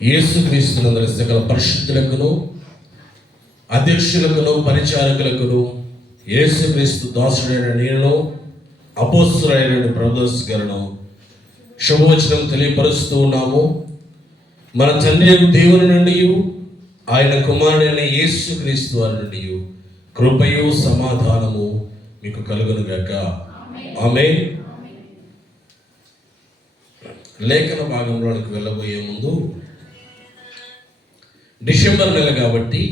యేసుక్రీస్తునందు సకల పరిశుద్ధులకును అధ్యక్షులకును పరిచారకులకును యేసుక్రీస్తు దాసుడైన నేను అపోస్తలుడైన బ్రదర్స్ గారును శుభవచనం తెలియపరుస్తూ ఉన్నాము. మన తండ్రి దేవుని నుండి ఆయన కుమారుడైన యేసుక్రీస్తు వారి నుండి కృపయు సమాధానము మీకు కలుగును గాక. ఆమేన్. లేఖన భాగంలోనికి వెళ్ళబోయే ముందు, డిసెంబర్ నెల కాబట్టి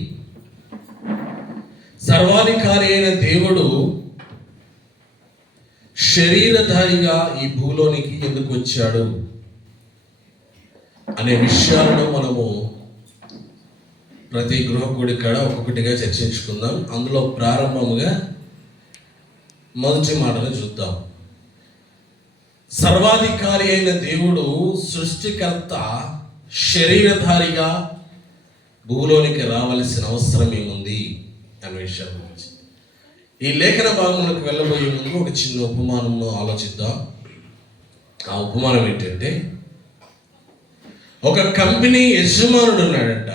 సర్వాధికారి అయిన దేవుడు శరీరధారిగా ఈ భూలోనికి ఎందుకు వచ్చాడు అనే విషయాలను మనము ప్రతి గృహకుడి కాడ ఒక్కొక్కటిగా చర్చించుకుందాం. అందులో ప్రారంభముగా మొదటి మాటను చూద్దాం. సర్వాధికారి అయిన దేవుడు సృష్టికర్త శరీరధారిగా భూలోనికి రావలసిన అవసరం ఏముంది అనే విషయం గురించి ఈ లేఖన భాగంలోకి వెళ్ళబోయే ముందు ఒక చిన్న ఉపమానంలో ఆలోచిద్దాం. ఆ ఉపమానం ఏంటంటే, ఒక కంపెనీ యజమానుడు ఉన్నాడంట.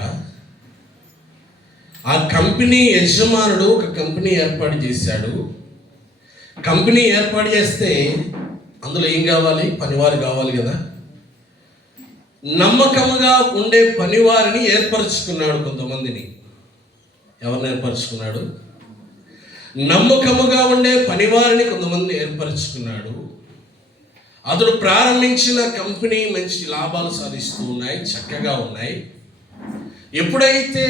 ఆ కంపెనీ యజమానుడు ఒక కంపెనీ ఏర్పాటు చేశాడు. కంపెనీ ఏర్పాటు చేస్తే అందులో ఏం కావాలి? పనివారు కావాలి కదా. నమ్మకముగా ఉండే పనివారిని ఏర్పరచుకున్నాడు. కొంతమందిని ఎవరిని ఏర్పరచుకున్నాడు? నమ్మకముగా ఉండే పనివారిని కొంతమందిని ఏర్పరచుకున్నాడు. అతడు ప్రారంభించిన కంపెనీ మంచి లాభాలు సాధిస్తూ ఉన్నాయి, చక్కగా ఉన్నాయి. ఎప్పుడైతే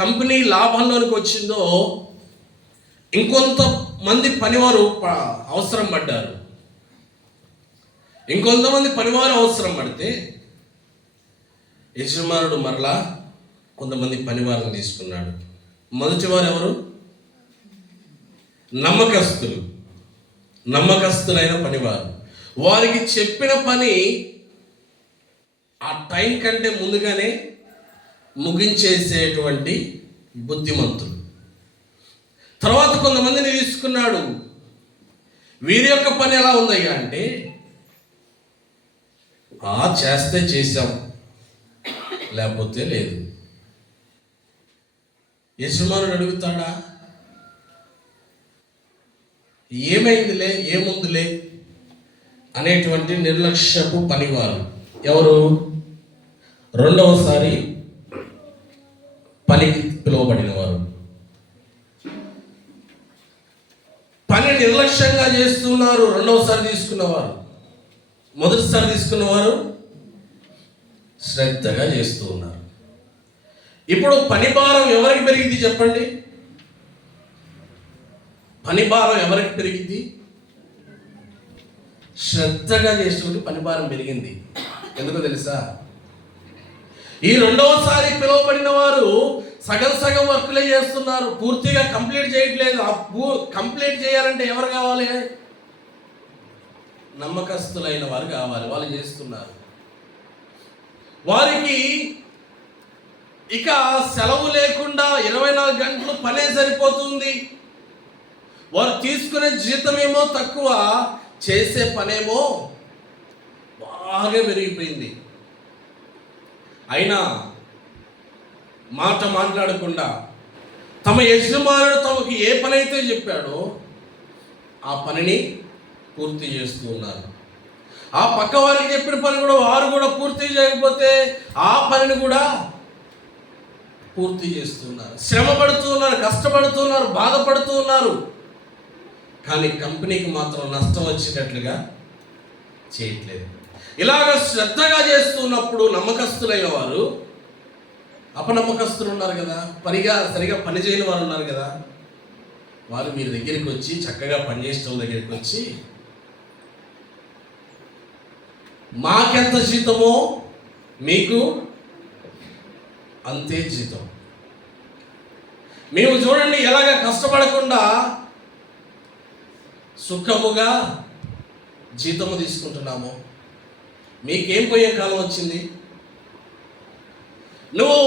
కంపెనీ లాభంలోనికి వచ్చిందో ఇంకొంతమంది పనివారు అవసరం పడ్డారు. ఇంకొంతమంది పనివారు అవసరం పడితే యజమానుడు మరలా కొంతమంది పనివారిని తీసుకున్నాడు. మొదటి వారు ఎవరు? నమ్మకస్తులైన పనివారు. వారికి చెప్పిన పని ఆ టైం కంటే ముందుగానే ముగించేసేటువంటి బుద్ధిమంతులు. తర్వాత కొంతమందిని తీసుకున్నాడు. వీరి యొక్క పని ఎలా ఉందయ్యా అంటే, చేస్తే చేశాం, లేకపోతే లేదు. యజమానుడు అడుగుతాడా? ఏమైందిలే, ఏముందిలే అనేటువంటి నిర్లక్ష్యపు పనివారు ఎవరు? రెండవసారి పనికి పిలువబడిన వారు. పని నిర్లక్ష్యంగా చేస్తున్నారు రెండవసారి తీసుకున్నవారు. మొదటిసారి తీసుకున్నవారు శ్రద్ధగా చేస్తూ ఉన్నారు. ఇప్పుడు పని భారం ఎవరికి పెరిగింది చెప్పండి? పని భారం ఎవరికి పెరిగింది? శ్రద్ధగా చేసేటువంటి పని భారం పెరిగింది. ఎందుకో తెలుసా? ఈ రెండవసారి పిలువబడిన వారు సగం వర్కులే చేస్తున్నారు, పూర్తిగా కంప్లీట్ చేయట్లేదు. కంప్లీట్ చేయాలంటే ఎవరు కావాలి? నమ్మకస్తులైన వారు కావాలి. వాళ్ళు చేస్తున్నారు. వారికి ఇక సెలవు లేకుండా 24 గంటలు పనే సరిపోతుంది. వారు తీసుకునే జీతమేమో తక్కువ, చేసే పనేమో బాగా పెరిగిపోయింది. అయినా మాట మాట్లాడకుండా తమ యజమానుడు తమకు ఏ పని అయితే చెప్పాడో ఆ పనిని పూర్తి చేస్తూ ఉన్నారు. ఆ పక్క వారికి చెప్పిన పని కూడా వారు కూడా పూర్తి చేయకపోతే ఆ పనిని కూడా పూర్తి చేస్తున్నారు. శ్రమ పడుతున్నారు, కష్టపడుతున్నారు, బాధపడుతూ ఉన్నారు. కానీ కంపెనీకి మాత్రం నష్టం వచ్చేటట్లుగా చేయట్లేదు. ఇలాగ శ్రద్ధగా చేస్తున్నప్పుడు నమ్మకస్తులైన వారు, అపనమ్మకస్తులు ఉన్నారు కదా, సరిగా పని చేయని వారు ఉన్నారు కదా, వారు మీరు దగ్గరికి వచ్చి, చక్కగా పనిచేసే దగ్గరికి వచ్చి, మాకెంత జీతమో మీకు అంతే జీతం. మేము చూడండి ఎలాగ కష్టపడకుండా సుఖముగా జీతము తీసుకుంటున్నాము, మీకేం పోయే కాలం వచ్చింది? నువ్వు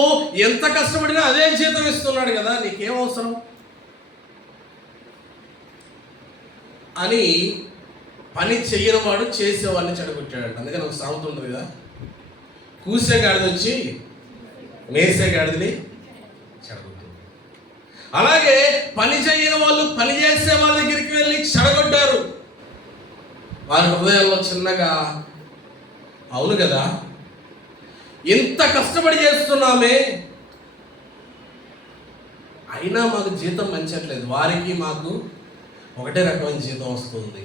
ఎంత కష్టపడినా అదే జీతం ఇస్తున్నాడు కదా, నీకేం అవసరం అని పని చెయ్యని వాడు చేసేవాడిని చెడగొట్టాడంట. అందుకని ఒక సామెత ఉంటుంది కదా, కూసే గాడిద వచ్చి మేసే గాడిదని చెడగొట్టింది. అలాగే పని చేయని వాళ్ళు పని చేసే వాళ్ళ దగ్గరికి వెళ్ళి చెడగొట్టారు. వారి హృదయాల్లో చిన్నగా, అవును కదా, ఎంత కష్టపడి చేస్తున్నామే, అయినా మాకు జీతం మంచట్లేదు, వారికి మాకు ఒకటే రకమైన జీతం వస్తుంది,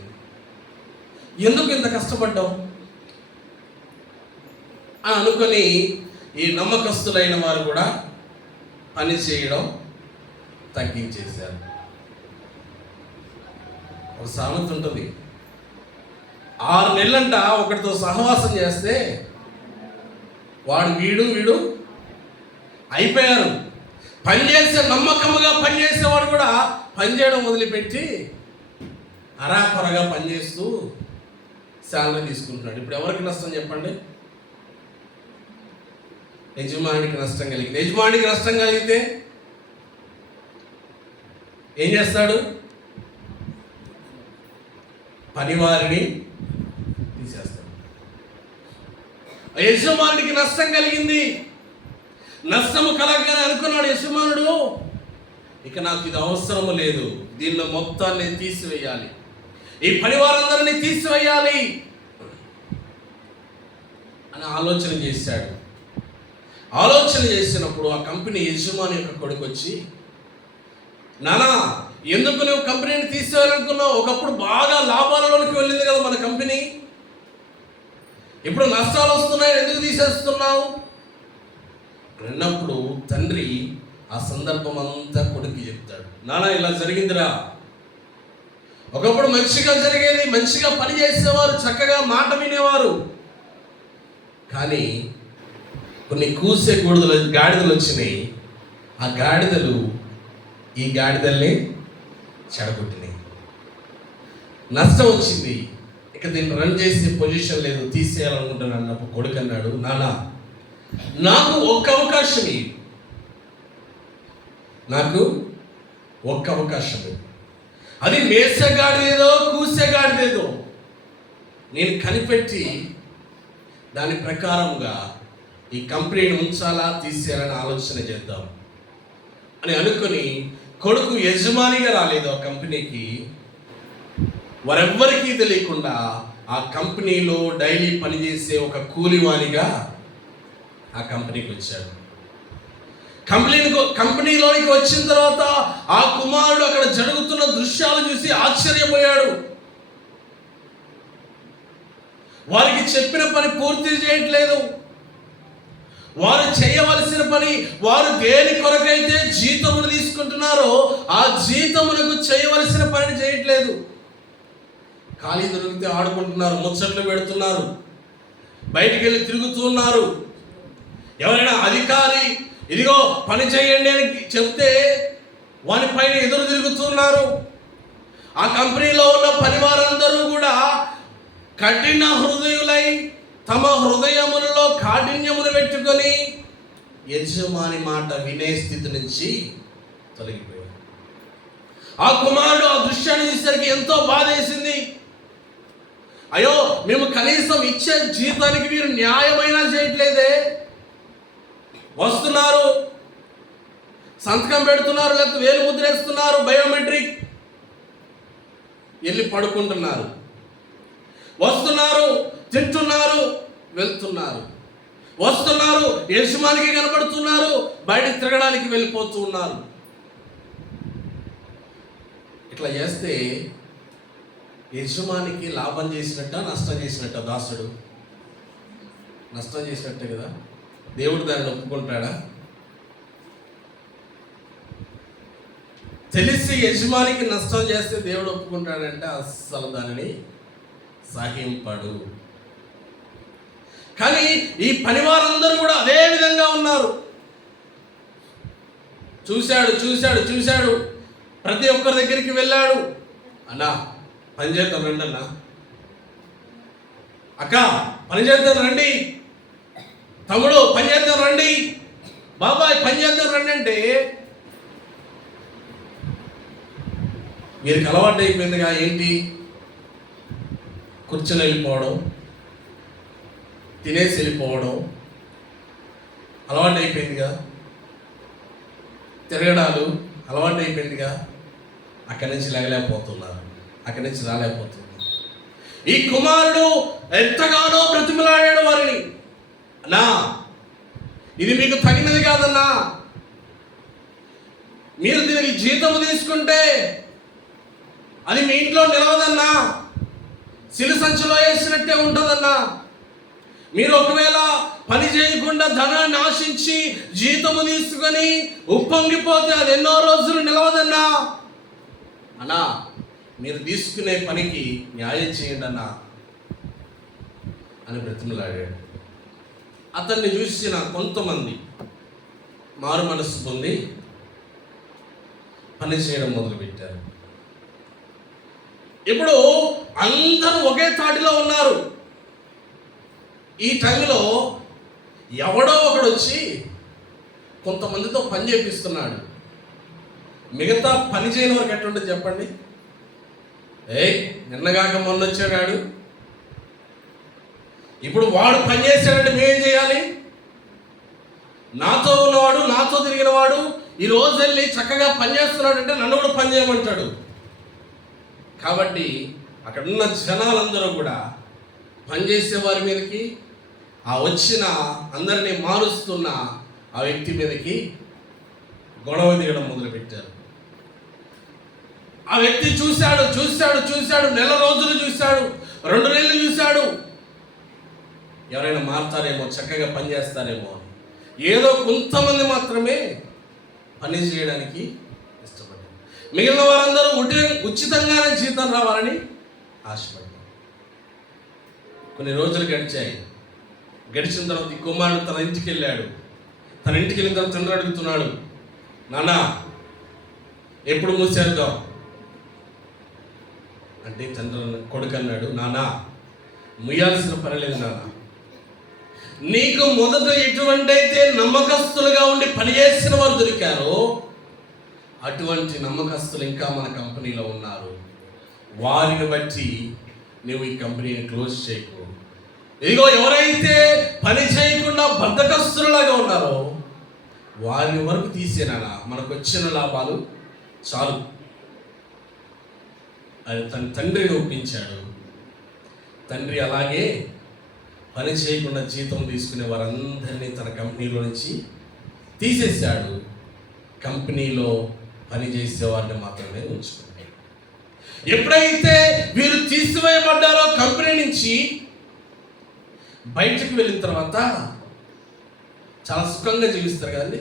ఎందుకు ఇంత కష్టపడ్డాం అని అనుకొని ఈ నమ్మకస్తులైన వారు కూడా పని చేయడం తగ్గించేశారు. ఒక సామెత ఉంటుంది, 6 నెలలంట ఒకటితో సహవాసం చేస్తే వాడు వీడు అయిపోయారు. పనిచేసే నమ్మకముగా పనిచేసేవాడు కూడా పనిచేయడం వదిలిపెట్టి అరాకొరగా పనిచేస్తూ శాలరీ తీసుకుంటున్నాడు. ఇప్పుడు ఎవరికి నష్టం చెప్పండి? యజమానికి నష్టం కలిగింది. యజమానికి నష్టం కలిగితే ఏం చేస్తాడు? పనివారిని తీసేస్తాడు. యజమానికి నష్టం కలిగింది. నష్టము కలగగానే అనుకున్నాడు యజమానుడు, ఇక నాకు ఇది అవసరము లేదు, దీనిలో మొత్తాన్ని తీసివేయాలి, ఈ పనివారందరినీ తీసివేయాలి అని ఆలోచన చేశాడు. ఆలోచన చేసినప్పుడు ఆ కంపెనీ యజమాని యొక్క కొడుకు వచ్చి, నానా ఎందుకు నువ్వు కంపెనీని తీసేయాలనుకున్నావు? ఒకప్పుడు బాగా లాభాలలోకి వెళ్ళింది కదా మన కంపెనీ, ఇప్పుడు నష్టాలు వస్తున్నాయి, ఎందుకు తీసేస్తున్నావు అన్నప్పుడు తండ్రి ఆ సందర్భం అంతా కొడుకు చెప్తాడు. నానా ఇలా జరిగిందిరా, ఒకప్పుడు మంచిగా జరిగేది, మంచిగా పని చేసేవారు, చక్కగా మాట వినేవారు, కానీ కొన్ని కూసే గాడిదలు వచ్చినాయి. ఆ గాడిదలు ఈ గాడిదల్ని చెడగొట్టినాయి. నష్టం వచ్చింది, ఇక దీన్ని రన్ చేసే పొజిషన్ లేదు, తీసేయాలనుకుంటాను అన్నప్పుడు కొడుకు అన్నాడు, నానా నాకు ఒక్క అవకాశం ఇవ్వు, నాకు ఒక్క అవకాశం ఇవ్వు, అది మేసగాడిదేదో కూసేగాడిదేదో నేను కనిపెట్టి దాని ప్రకారంగా ఈ కంపెనీని ఉంచాలా తీసేయాలని ఆలోచన చేద్దాం అని అనుకుని కొడుకు యజమానిగా రాలేదు ఆ కంపెనీకి. వారెవ్వరికీ తెలియకుండా ఆ కంపెనీలో డైలీ పనిచేసే ఒక కూలివానిగా ఆ కంపెనీకి వచ్చాడు. కంపెనీలోనికి వచ్చిన తర్వాత ఆ కుమారుడు అక్కడ జరుగుతున్న దృశ్యాలు చూసి ఆశ్చర్యపోయాడు. వారికి చెప్పిన పని పూర్తి చేయట్లేదు, వారు చేయవలసిన పని, వారు దేని కొరకైతే జీతమును తీసుకుంటున్నారో ఆ జీతమునకు చేయవలసిన పని చేయట్లేదు. ఖాళీ దొరికితే ఆడుకుంటున్నారు, ముచ్చట్లు పెడుతున్నారు, బయటికి వెళ్ళి తిరుగుతున్నారు. ఎవరైనా అధికారి ఇదిగో పని చేయండి అని చెప్తే వాని పైన ఎదురు తిరుగుతున్నారు. ఆ కంపెనీలో ఉన్న పనివారందరూ కూడా కఠిన హృదయులై తమ హృదయములలో కాఠిన్యమును పెట్టుకొని యజమాని మాట వినే స్థితి నుంచి తొలగిపోయారు. ఆ కుమారుడు ఆ దృశ్యాన్ని చూసేసరికి ఎంతో బాధేసింది. అయ్యో, మేము కనీసం ఇచ్చే జీతానికి మీరు న్యాయమైనా చేయట్లేదే. వస్తున్నారు, సంతకం పెడుతున్నారు, లేకపోతే వేలు ముద్రేస్తున్నారు, బయోమెట్రిక్, వెళ్ళి పడుకుంటున్నారు, వస్తున్నారు, తింటున్నారు, వెళ్తున్నారు, వస్తున్నారు, యజమానికి కనబడుతున్నారు, బయట తిరగడానికి వెళ్ళిపోతూ ఉన్నారు. ఇట్లా చేస్తే యజమానికి లాభం చేసినట్ట నష్టం చేసినట్ట? దాసుడు నష్టం చేసినట్టే కదా. దేవుడు దాన్ని ఒప్పుకుంటాడా? తెలిసి యజమానికి నష్టం చేస్తే దేవుడు ఒప్పుకుంటాడంటే అస్సలు దానిని సహింపడు. కానీ ఈ పనివారందరూ కూడా అదే విధంగా ఉన్నారు. చూశాడు, ప్రతి ఒక్కరి దగ్గరికి వెళ్ళాడు. అన్నా పని చేద్దాం రండి, అన్నా, అక్క పని చేద్దాం రండి, తమ్ముడు పని చేద్దాం రండి, బాబాయ్ పని చేద్దాం రండి అంటే వీరికి అలవాటు అయిపోయిందిగా. ఏంటి, కూర్చొని వెళ్ళిపోవడం, తినేసి వెళ్ళిపోవడం, అలవాటు అయిపోయిందిగా, తిరగడాలు అలవాటు అయిపోయిందిగా, అక్కడి నుంచి లేగలేకపోతున్నారు, అక్కడి నుంచి రాలేకపోతున్నారు. ఈ కుమారుడు ఎంతగానో బ్రతిమలాడాడు వారిని, అన్నా ఇది మీకు తగినది కాదన్నా, మీరు దీనికి జీతము తీసుకుంటే అది మీ ఇంట్లో నిలవదన్నా, సిలి సంచిలో వేసినట్టే ఉంటుందన్నా, మీరు ఒకవేళ పని చేయకుండా ధనాన్ని ఆశించి జీతము తీసుకొని ఉప్పొంగిపోతే అది ఎన్నో రోజులు నిలవదన్నా, అన్నా మీరు తీసుకునే పనికి న్యాయం చేయండి అన్నా అని బ్రతిమలాడాడు. అతన్ని చూసిన కొంతమంది మారు మనస్సు పొంది పని చేయడం మొదలుపెట్టారు. ఇప్పుడు అందరూ ఒకే తాటిలో ఉన్నారు. ఈ టైంలో ఎవడో ఒకడు వచ్చి కొంతమందితో పని చేపిస్తున్నాడు. మిగతా పని చేయని వరకు ఎట్లుంటుంది చెప్పండి? నిన్నగాక మొన్న వచ్చాడు, ఇప్పుడు వాడు పని చేశాడంటే మేమేం చేయాలి? నాతో ఉన్నవాడు, నాతో తిరిగిన వాడు ఈ రోజు వెళ్ళి చక్కగా పని చేస్తున్నాడంటే నన్ను కూడా పని చేయమంటాడు. కాబట్టి అక్కడ ఉన్న జనాలందరూ కూడా పనిచేసే వారి మీదకి, ఆ వచ్చిన అందరినీ మారుస్తున్న ఆ వ్యక్తి మీదకి గొడవ దిగడం మొదలుపెట్టారు. ఆ వ్యక్తి చూశాడు, నెల రోజులు చూశాడు, 2 నెలలు చూశాడు, ఎవరైనా మారుతారేమో, చక్కగా పనిచేస్తారేమో. ఏదో కొంతమంది మాత్రమే పని చేయడానికి ఇష్టపడ్డారు. మిగిలిన వారందరూ ఉచితంగానే జీతం రావాలని ఆశపడ్డారు. కొన్ని రోజులు గడిచాయి. గడిచిన తర్వాత ఈ కుమారుడు తన ఇంటికి వెళ్ళాడు. తన ఇంటికి వెళ్ళిన తర్వాత తండ్రి అడుగుతున్నాడు, నాన్న ఎప్పుడు మూసేద్దాం అంటే తండ్రి కొడుకు అన్నాడు, నాన్న ముయ్యాల్సిన పని లేదు నాన్న, నీకు మొదట ఎటువంటి అయితే నమ్మకస్తులుగా ఉండి పనిచేసిన వారు దొరికారో అటువంటి నమ్మకస్తులు ఇంకా మన కంపెనీలో ఉన్నారు. వారిని బట్టి నువ్వు ఈ కంపెనీని క్లోజ్ చేయకు. ఇదిగో ఎవరైతే పని చేయకుండా బద్ధకస్తులులాగా ఉన్నారో వారి వరకు తీసేనా, మనకు వచ్చిన లాభాలు చాలు అని తన తండ్రిని ఒప్పించాడు. తండ్రి అలాగే పని చేయకుండా జీతం తీసుకునే వారందరినీ తన కంపెనీలో నుంచి తీసేశాడు. కంపెనీలో పని చేసేవారిని మాత్రమే ఉంచుకున్నాడు. ఎప్పుడైతే వీరు తీసివేయబడ్డారో కంపెనీ నుంచి బయటకు వెళ్ళిన తర్వాత చాలా సుఖంగా జీవిస్తారు కదండి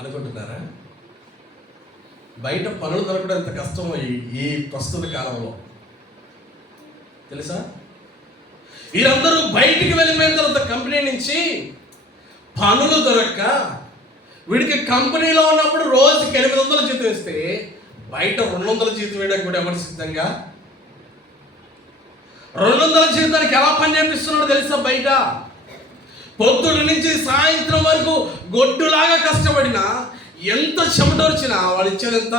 అనుకుంటున్నారా? బయట పనులు దొరకడం ఎంత కష్టమో ఈ ప్రస్తుత కాలంలో తెలుసా? వీరందరూ బయటికి వెళ్ళిపోయిన తర్వాత కంపెనీ నుంచి పనులు దొరక్క వీడికి కంపెనీలో ఉన్నప్పుడు రోజుకి 800 జీతం ఇస్తే బయట 200 జీతం వేయడానికి కూడా ఎవరు సిద్ధంగా? 200 జీతానికి ఎలా పని చేపిస్తున్నాడో తెలుసా? బయట పొద్దున్న నుంచి సాయంత్రం వరకు గొడ్డులాగా కష్టపడినా ఎంత చెమటొచ్చినా వాడు ఇచ్చేది ఎంత?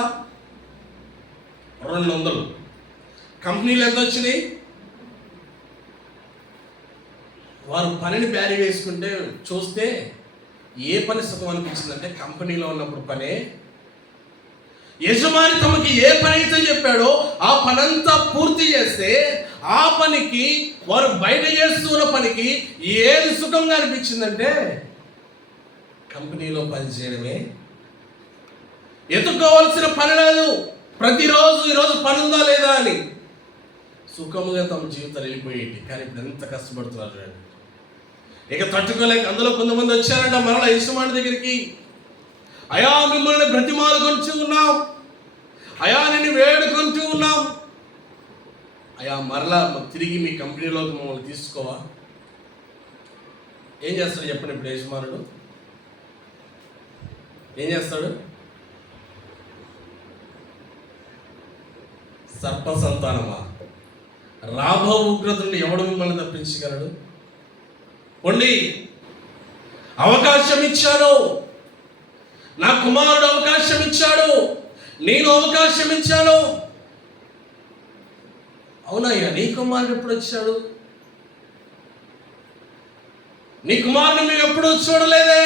200. కంపెనీలు ఎంత వచ్చినాయి? వారు పనిని బ్యారీ వేసుకుంటే చూస్తే ఏ పని సుఖం అనిపించిందంటే కంపెనీలో ఉన్నప్పుడు పనే. యజమాని తమకి ఏ పని అయితే చెప్పాడో ఆ పనంతా పూర్తి చేస్తే ఆ పనికి, వారు బయట చేస్తున్న పనికి ఏది సుఖంగా అనిపించిందంటే కంపెనీలో పని చేయడమే. ఎత్తుకోవాల్సిన పని లేదు, ప్రతిరోజు ఈరోజు పని ఉందా లేదా అని సుఖముగా తమ జీవితాలు వెళ్ళిపోయేది. కానీ ఇప్పుడు ఎంత కష్టపడుతున్నారు చూడండి. ఇక తట్టుకోలేక అందులో కొంతమంది వచ్చారంట మరలా యజమాని దగ్గరికి, అయా మిమ్మల్ని బ్రతిమాలుకొంటూ ఉన్నాం, అయా నిన్ను వేడుకుంటూ ఉన్నాం, అయా మరలా తిరిగి మీ కంపెనీలోకి మమ్మల్ని తీసుకోవా? ఏం చేస్తాడు చెప్పండి? ఇప్పుడు యజమానుడు ఏం చేస్తాడు? సర్ప సంతానమా, రాబో ఉగ్రత నుండి ఎవడు మిమ్మల్ని తప్పించగలడు? పొండి, అవకాశం ఇచ్చాడు, నా కుమారుడు అవకాశం ఇచ్చాడు, నేను అవకాశం ఇచ్చాను. అవునయ్యా, నీ కుమారుడు ఎప్పుడు వచ్చాడు? నీ కుమారుని మేము ఎప్పుడూ చూడలేదే.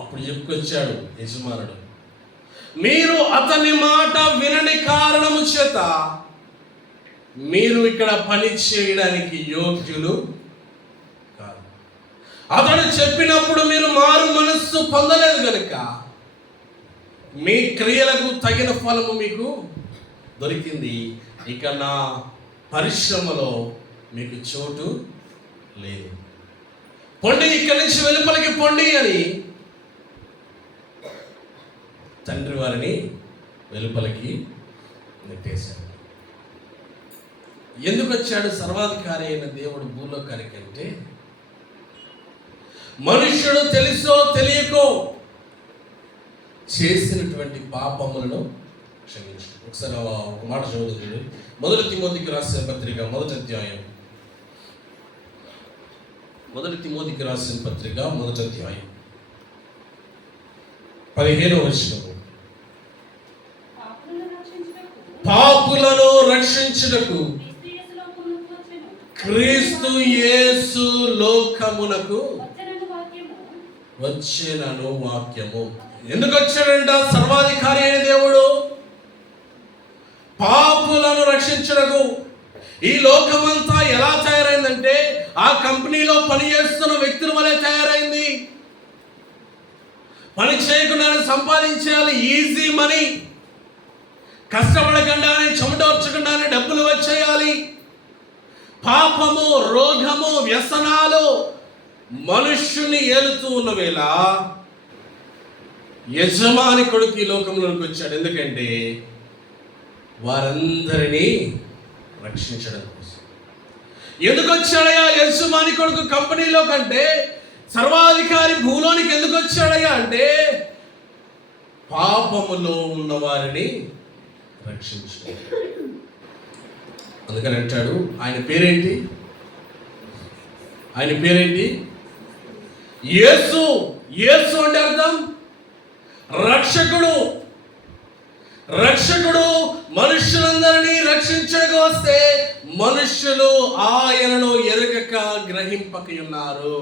అప్పుడు చెప్పుకొచ్చాడు యజమానుడు, మీరు అతని మాట వినని కారణము చేత మీరు ఇక్కడ పని చేయడానికి యోగ్యులు కాదు. అతడు చెప్పినప్పుడు మీరు మారు మనస్సు పొందలేదు కనుక మీ క్రియలకు తగిన ఫలము మీకు దొరికింది. ఇక నా పరిశ్రమలో మీకు చోటు లేదు. పొండి, ఇక్కడి నుంచి వెలుపలికి పొండి అని తండ్రి వారిని వెలుపలికి నెట్టేశాడు. ఎందుకు వచ్చాడు సర్వాధికారి అయిన దేవుడు భూలోకానికి అంటే, మనుష్యుడు తెలుసో తెలియకో చేసినటువంటి పాపములను క్షమించు. ఒకసారి ఒక మాట చదువుతుంది. 1 తిమోతికి రాసిన పత్రిక 1వ అధ్యాయం. 1 తిమోతికి రాసిన పత్రిక 1వ అధ్యాయం 15వ వచనం. పాపులను రక్షించుటకు క్రీస్తు యేసు లోకమునకు వచ్చెనను వాక్యము. ఎందుకు వచ్చాడంట సర్వాధికారి అయిన దేవుడు? పాపులను రక్షించుటకు. ఈ లోకమంతా ఎలా తయారైందంటే ఆ కంపెనీలో పని చేస్తున్న వ్యక్తుల వలె తయారైంది. పని చేయకుండానే సంపాదించాలి, ఈజీ మనీ. కష్టపడకుండానే, చెమటోర్చకుండానే డబ్బులు వచ్చేయాలి. పాపము, రోగము, వ్యసనాలు మనుష్యుని ఏలుతూ ఉన్న వేళ యజమాని కొడుకు ఈ లోకంలోకి వచ్చాడు. ఎందుకంటే వారందరినీ రక్షించడం కోసం. ఎందుకు వచ్చాడయ్యా యజమాని కొడుకు కంపెనీలో కంటే? సర్వాధికారి భూలోనికి ఎందుకు వచ్చాడయ్యా అంటే పాపములో ఉన్న వారిని రక్షించడం. అందుకని అంటాడు, ఆయన పేరేంటి? ఆయన పేరేంటి? యేసు. యేసు అంటే అర్థం రక్షకుడు. రక్షకుడు మనుష్యులందరినీ రక్షించడానికి వస్తే మనుష్యులు ఆయనను ఎరగక గ్రహింపక ఉన్నారు.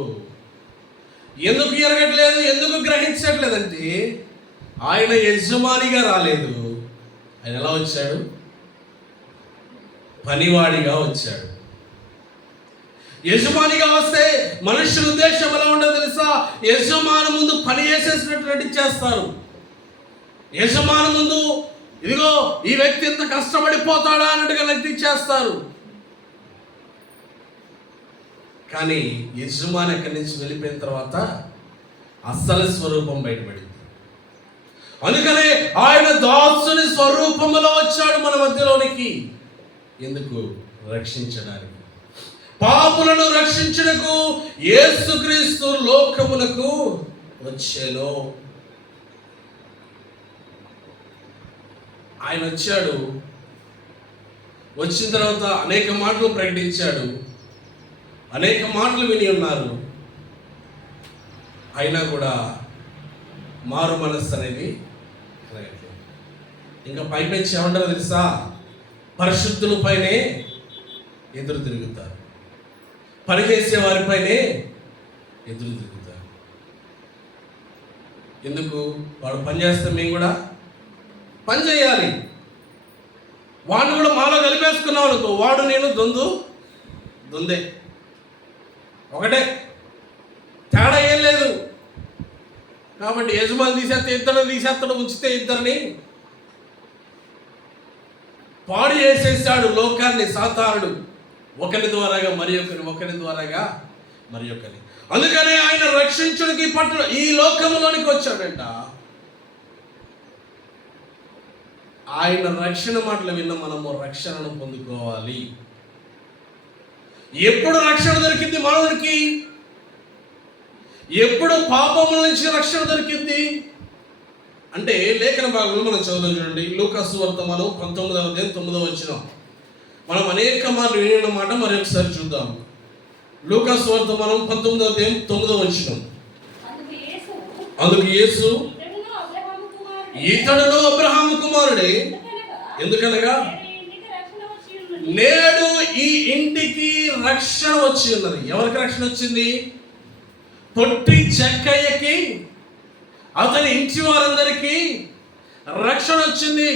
ఎందుకు ఎరగట్లేదు, ఎందుకు గ్రహించట్లేదంటే ఆయన యజమానిగా రాలేదు. ఆయన ఎలా వచ్చాడు? పనివాడిగా వచ్చాడు. యజమానిగా వస్తే మనుష్యుల ఉద్దేశం ఎలా ఉండదు తెలుసా? యజమాని ముందు పని చేసేసినట్టు నటించేస్తారు. యజమాని ముందు ఇదిగో ఈ వ్యక్తి ఇంత కష్టపడిపోతాడా అన్నట్టుగా నటించేస్తారు. కానీ యజమాని అక్కడి నుంచి వెళ్ళిపోయిన తర్వాత అసలు స్వరూపం బయటపడింది. అందుకనే ఆయన దాసుని స్వరూపములో వచ్చాడు మన మధ్యలోనికి. ఎందుకు? రక్షించడానికి. పాపులను రక్షించుటకు యేసుక్రీస్తు లోకమునకు వచ్చెను. ఆయన వచ్చాడు. వచ్చిన తర్వాత అనేక మాటలు ప్రకటించాడు. అనేక మాటలు విని ఉన్నారు. అయినా కూడా మారు మనస్సు అనేది ఇంకా పైపెచ్చి ఏమంటారో తెలుసా? పరిశుద్ధుల పైనే ఎదురు తిరుగుతారు, పనిచేసే వారిపైనే ఎదురు తిరుగుతారు. ఎందుకు? వాడు పని చేస్తే మేము కూడా పని చేయాలి. వాడిని కూడా మాలో కలిపేసుకున్నాం అనుకో, వాడు నేను దొందే ఒకటే, తేడా ఏం లేదు. కాబట్టి యజమాని తీసేస్తే ఇద్దరిని తీసేస్తాడు, ఉంచితే ఇద్దరిని పాడు చేసేసాడు లోకాన్ని సాతానుడు. ఒకరి ద్వారాగా మరి ఒకరిని, ఒకరి ద్వారాగా మరి ఒకరిని. అందుకనే ఆయన రక్షించుడికి పట్టు ఈ లోకంలోనికి వచ్చాడంట. ఆయన రక్షణ మాటలు విన్న మనము రక్షణను పొందుకోవాలి. ఎప్పుడు రక్షణ దొరికింది మానవునికి? ఎప్పుడు పాపముల నుంచి రక్షణ దొరికింది అంటే లేఖన భాగంలో మనం చదువుదాం చూడండి. లూకా సువార్త 19వ అధ్యాయం 9వ వచనం. మనం అనేక మార్లు వినిన మాట మరి ఒకసారి చూద్దాం. లూకా సువార్త 19వ అధ్యాయం 9వ వచనం. అందుకు యేసు ఇతడును అబ్రహాము కుమారుడే, ఎందుకనగా నేడు ఈ ఇంటికి రక్షణ వచ్చి ఉన్నది. ఎవరికి రక్షణ వచ్చింది? పొట్టి జక్కయ్యకి, అతని ఇంటి వారందరికీ రక్షణ వచ్చింది.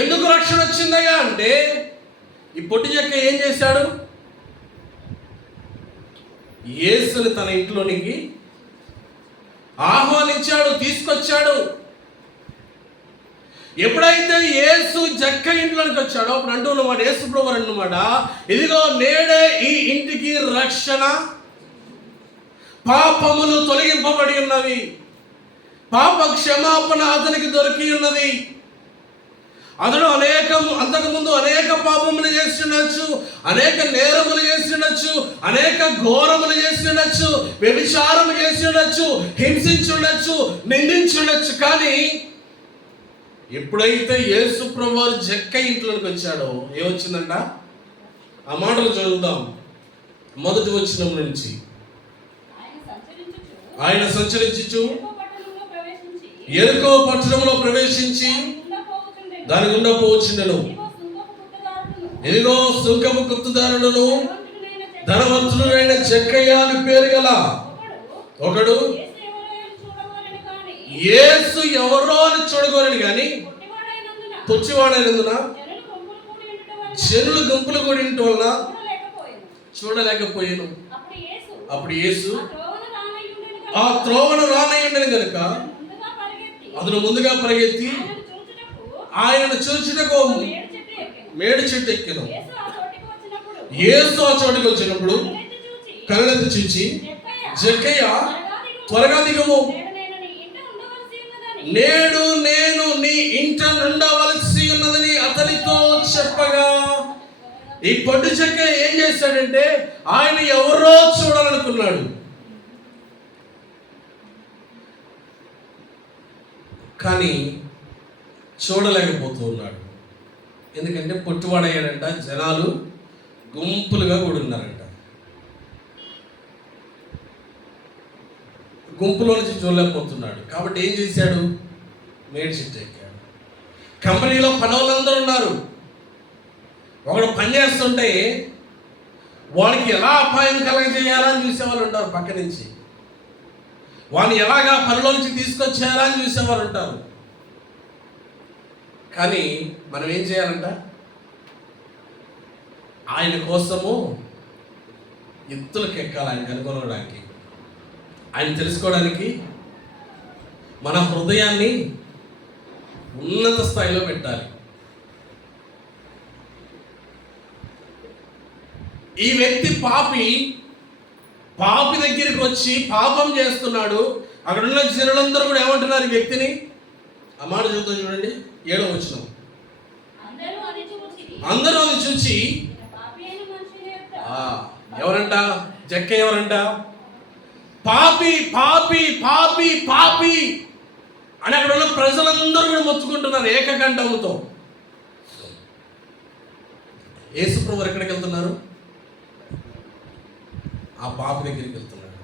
ఎందుకు రక్షణ వచ్చిందయ్యా అంటే, ఈ పొట్టి జక్కయ్య ఏం చేశాడు? యేసుని తన ఇంట్లోనికి ఆహ్వానించాడు, తీసుకొచ్చాడు. ఎప్పుడైతే యేసు జక్క ఇంట్లోనికి వచ్చాడో అప్పుడు అంటున్నమాట, యేసు ప్రభువు అన్నమాట, ఇదిగో నేడే ఈ ఇంటికి రక్షణ, పాపములు తొలగింపబడి ఉన్నవి, పాప క్షమాపణ అతనికి దొరికి ఉన్నది. అతడు అంతకుముందు అనేక పాపములు చేసి ఉండొచ్చు, అనేక నేరములు చేసి ఉండొచ్చు, అనేక ఘోరములు చేసి ఉండొచ్చు, వ్యభిచారము చేసి ఉండొచ్చు, హింసించి ఉండొచ్చు, నిందించి ఉండొచ్చు. కానీ ఎప్పుడైతే యేసు ప్రభువు జక్క ఇంట్లోకి వచ్చాడో ఏమొచ్చిందంట? ఆ మాటలు చదువుదాం. మొదటి వచనం నుంచి. ఆయన సంచరించుచు యెరికో పట్టణంలో ప్రవేశించి దాని గుండా పోవచ్చుండెను. ఇదిగో సుంకము గుర్తుదారులను ధనవంతుడైన జక్కయ్య అని పేరు గల ఒకడు యేసు ఎవరో అని చూడగోరని కానీ పొచ్చివాడైనందున జనులు గుంపులు కూడి ఉండటం వల్ల చూడలేకపోయాను. అప్పుడు యేసు ఆ త్రోవను రానయ్యుండెను గనుక అతను ముందుగా పరిగెత్తి ఆయనను చూచుటకు మేడి చెట్టు ఎక్కెను. యేసు ఆ చోటుకు వచ్చినప్పుడు కళ్ళెత్తి చూచి, జక్కయ్య త్వరగా దిగుము, నేడు నేను నీ ఇంట ఉండవలసి ఉన్నదని అతనితో చెప్పగా, ఈ పొట్టి జక్కయ్య ఏం చేశాడంటే ఆయన ఎవరో చూడాలనుకున్నాడు, కానీ చూడలేకపోతూ ఉన్నాడు. ఎందుకంటే పొట్టివాడయ్యాడంట, జనాలు గుంపులుగా కూడా ఉన్నారంట. గుంపులో నుంచి చూడలేకపోతున్నాడు. కాబట్టి ఏం చేశాడు? మేడి చెట్టు ఎక్కాడు. కంపెనీలో పనోళ్ళందరూ ఉన్నారు. ఒకడు పని చేస్తుంటే వాడికి ఎలా అపాయం కలగజేయాలని చూసేవాళ్ళు ఉంటారు. పక్క నుంచి వాడిని ఎలాగా పనిలో నుంచి తీసుకొచ్చేయాలని చూసేవాళ్ళు ఉంటారు. కానీ మనం ఏం చేయాలంట? ఆయన కోసము ఎత్తులకు ఎక్కాలి. ఆయన కనుగొనడానికి, ఆయన తెలుసుకోవడానికి మన హృదయాన్ని ఉన్నత స్థాయిలో పెట్టాలి. ఈ వ్యక్తి పాపి దగ్గరికి వచ్చి పాపం చేస్తున్నాడు. అక్కడున్న జనులందరూ కూడా ఏమంటున్నారు ఈ వ్యక్తిని? ఆ మాట చూద్దాం, చూడండి 7వ వచనం. అందరూ అది చూచి ఎవరంట? జక్క ఎవరంట? పాపి పాపి పాపి పాపి అని అక్కడ ఉన్న ప్రజలందరూ కూడా మొత్తుకుంటున్నారు ఏకకంఠంతో. యేసు ప్రభువు ఎక్కడికి వెళ్తున్నారు? ఆ పాపి దగ్గరికి వెళ్తున్నాడు.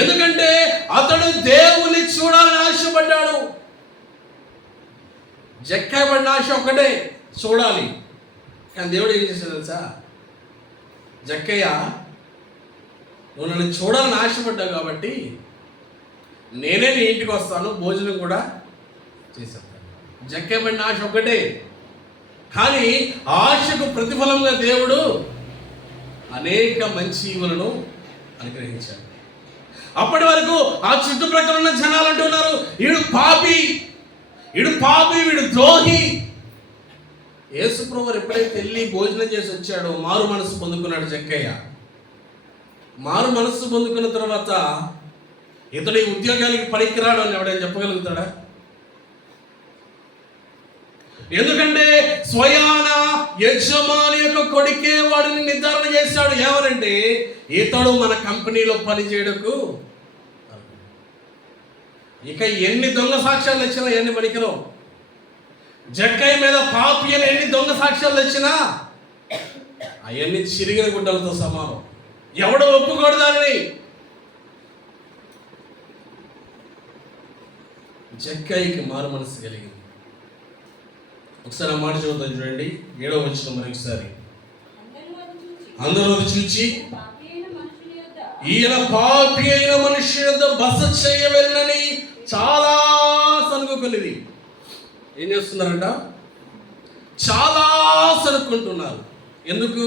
ఎందుకంటే అతడు దేవుని చూడాలని ఆశపడ్డాడు. జక్కయ్య పడిన ఆశ ఒక్కటే, చూడాలి. కానీ దేవుడు ఏం చేశాడు తెలుసా? జక్కయ్య, నువ్వు నన్ను చూడాలని ఆశపడ్డావు కాబట్టి నేనే నీ ఇంటికి వస్తాను, భోజనం కూడా చేసేస్తాను. జక్కయ్య పడిన ఆశ ఒక్కటే. కానీ ఆశకు ప్రతిఫలంగా దేవుడు అనేక మంచి ఈవులను అనుగ్రహించాడు. అప్పటి వరకు ఆ చుట్టుప్రక్కల ఉన్న జనాలు అంటున్నారు, వీడు పాపి, వీడు ద్రోహి. యేసు ప్రభువు ఎప్పుడైతే వెళ్ళి భోజనం చేసి వచ్చాడో మారు మనసు పొందుకున్నాడు జక్కయ్య. మారు మనసు పొందుకున్న తర్వాత ఇతడు ఈ ఉద్యోగానికి పనికిరాడు అని ఎవడైనా చెప్పగలుగుతాడా? ఎందుకంటే స్వయాన యజమాని యొక్క కొడుకే వాడిని నిర్ధారణ చేశాడు. ఏమనంటే ఇతడు మన కంపెనీలో పనిచేయడకు. ఇక ఎన్ని దొంగ సాక్ష్యాలు వచ్చినా ఎన్ని పనికిరావు. జక్కయ్య మీద పాపి అని ఎన్ని దొంగ సాక్ష్యాలు వచ్చినా అవన్నీ చిరిగిన గుడ్డలతో సమానం. ఎవడు ఒప్పుకోడు దానిని. జక్కయ్యకి మారు మనసు కలిగింది. ఒకసారి ఆ మాట చదువుతాను చూడండి, 7వ వచనం మరొకసారి. అందరూ అది చూచి ఈయన పాపి అయిన మనిషి యొద్ద బస చేయవలెనని చాలా సనుగుకొనిది. ఏం చేస్తున్నారంట? చాలా సనుక్కుంటున్నారు. ఎందుకు?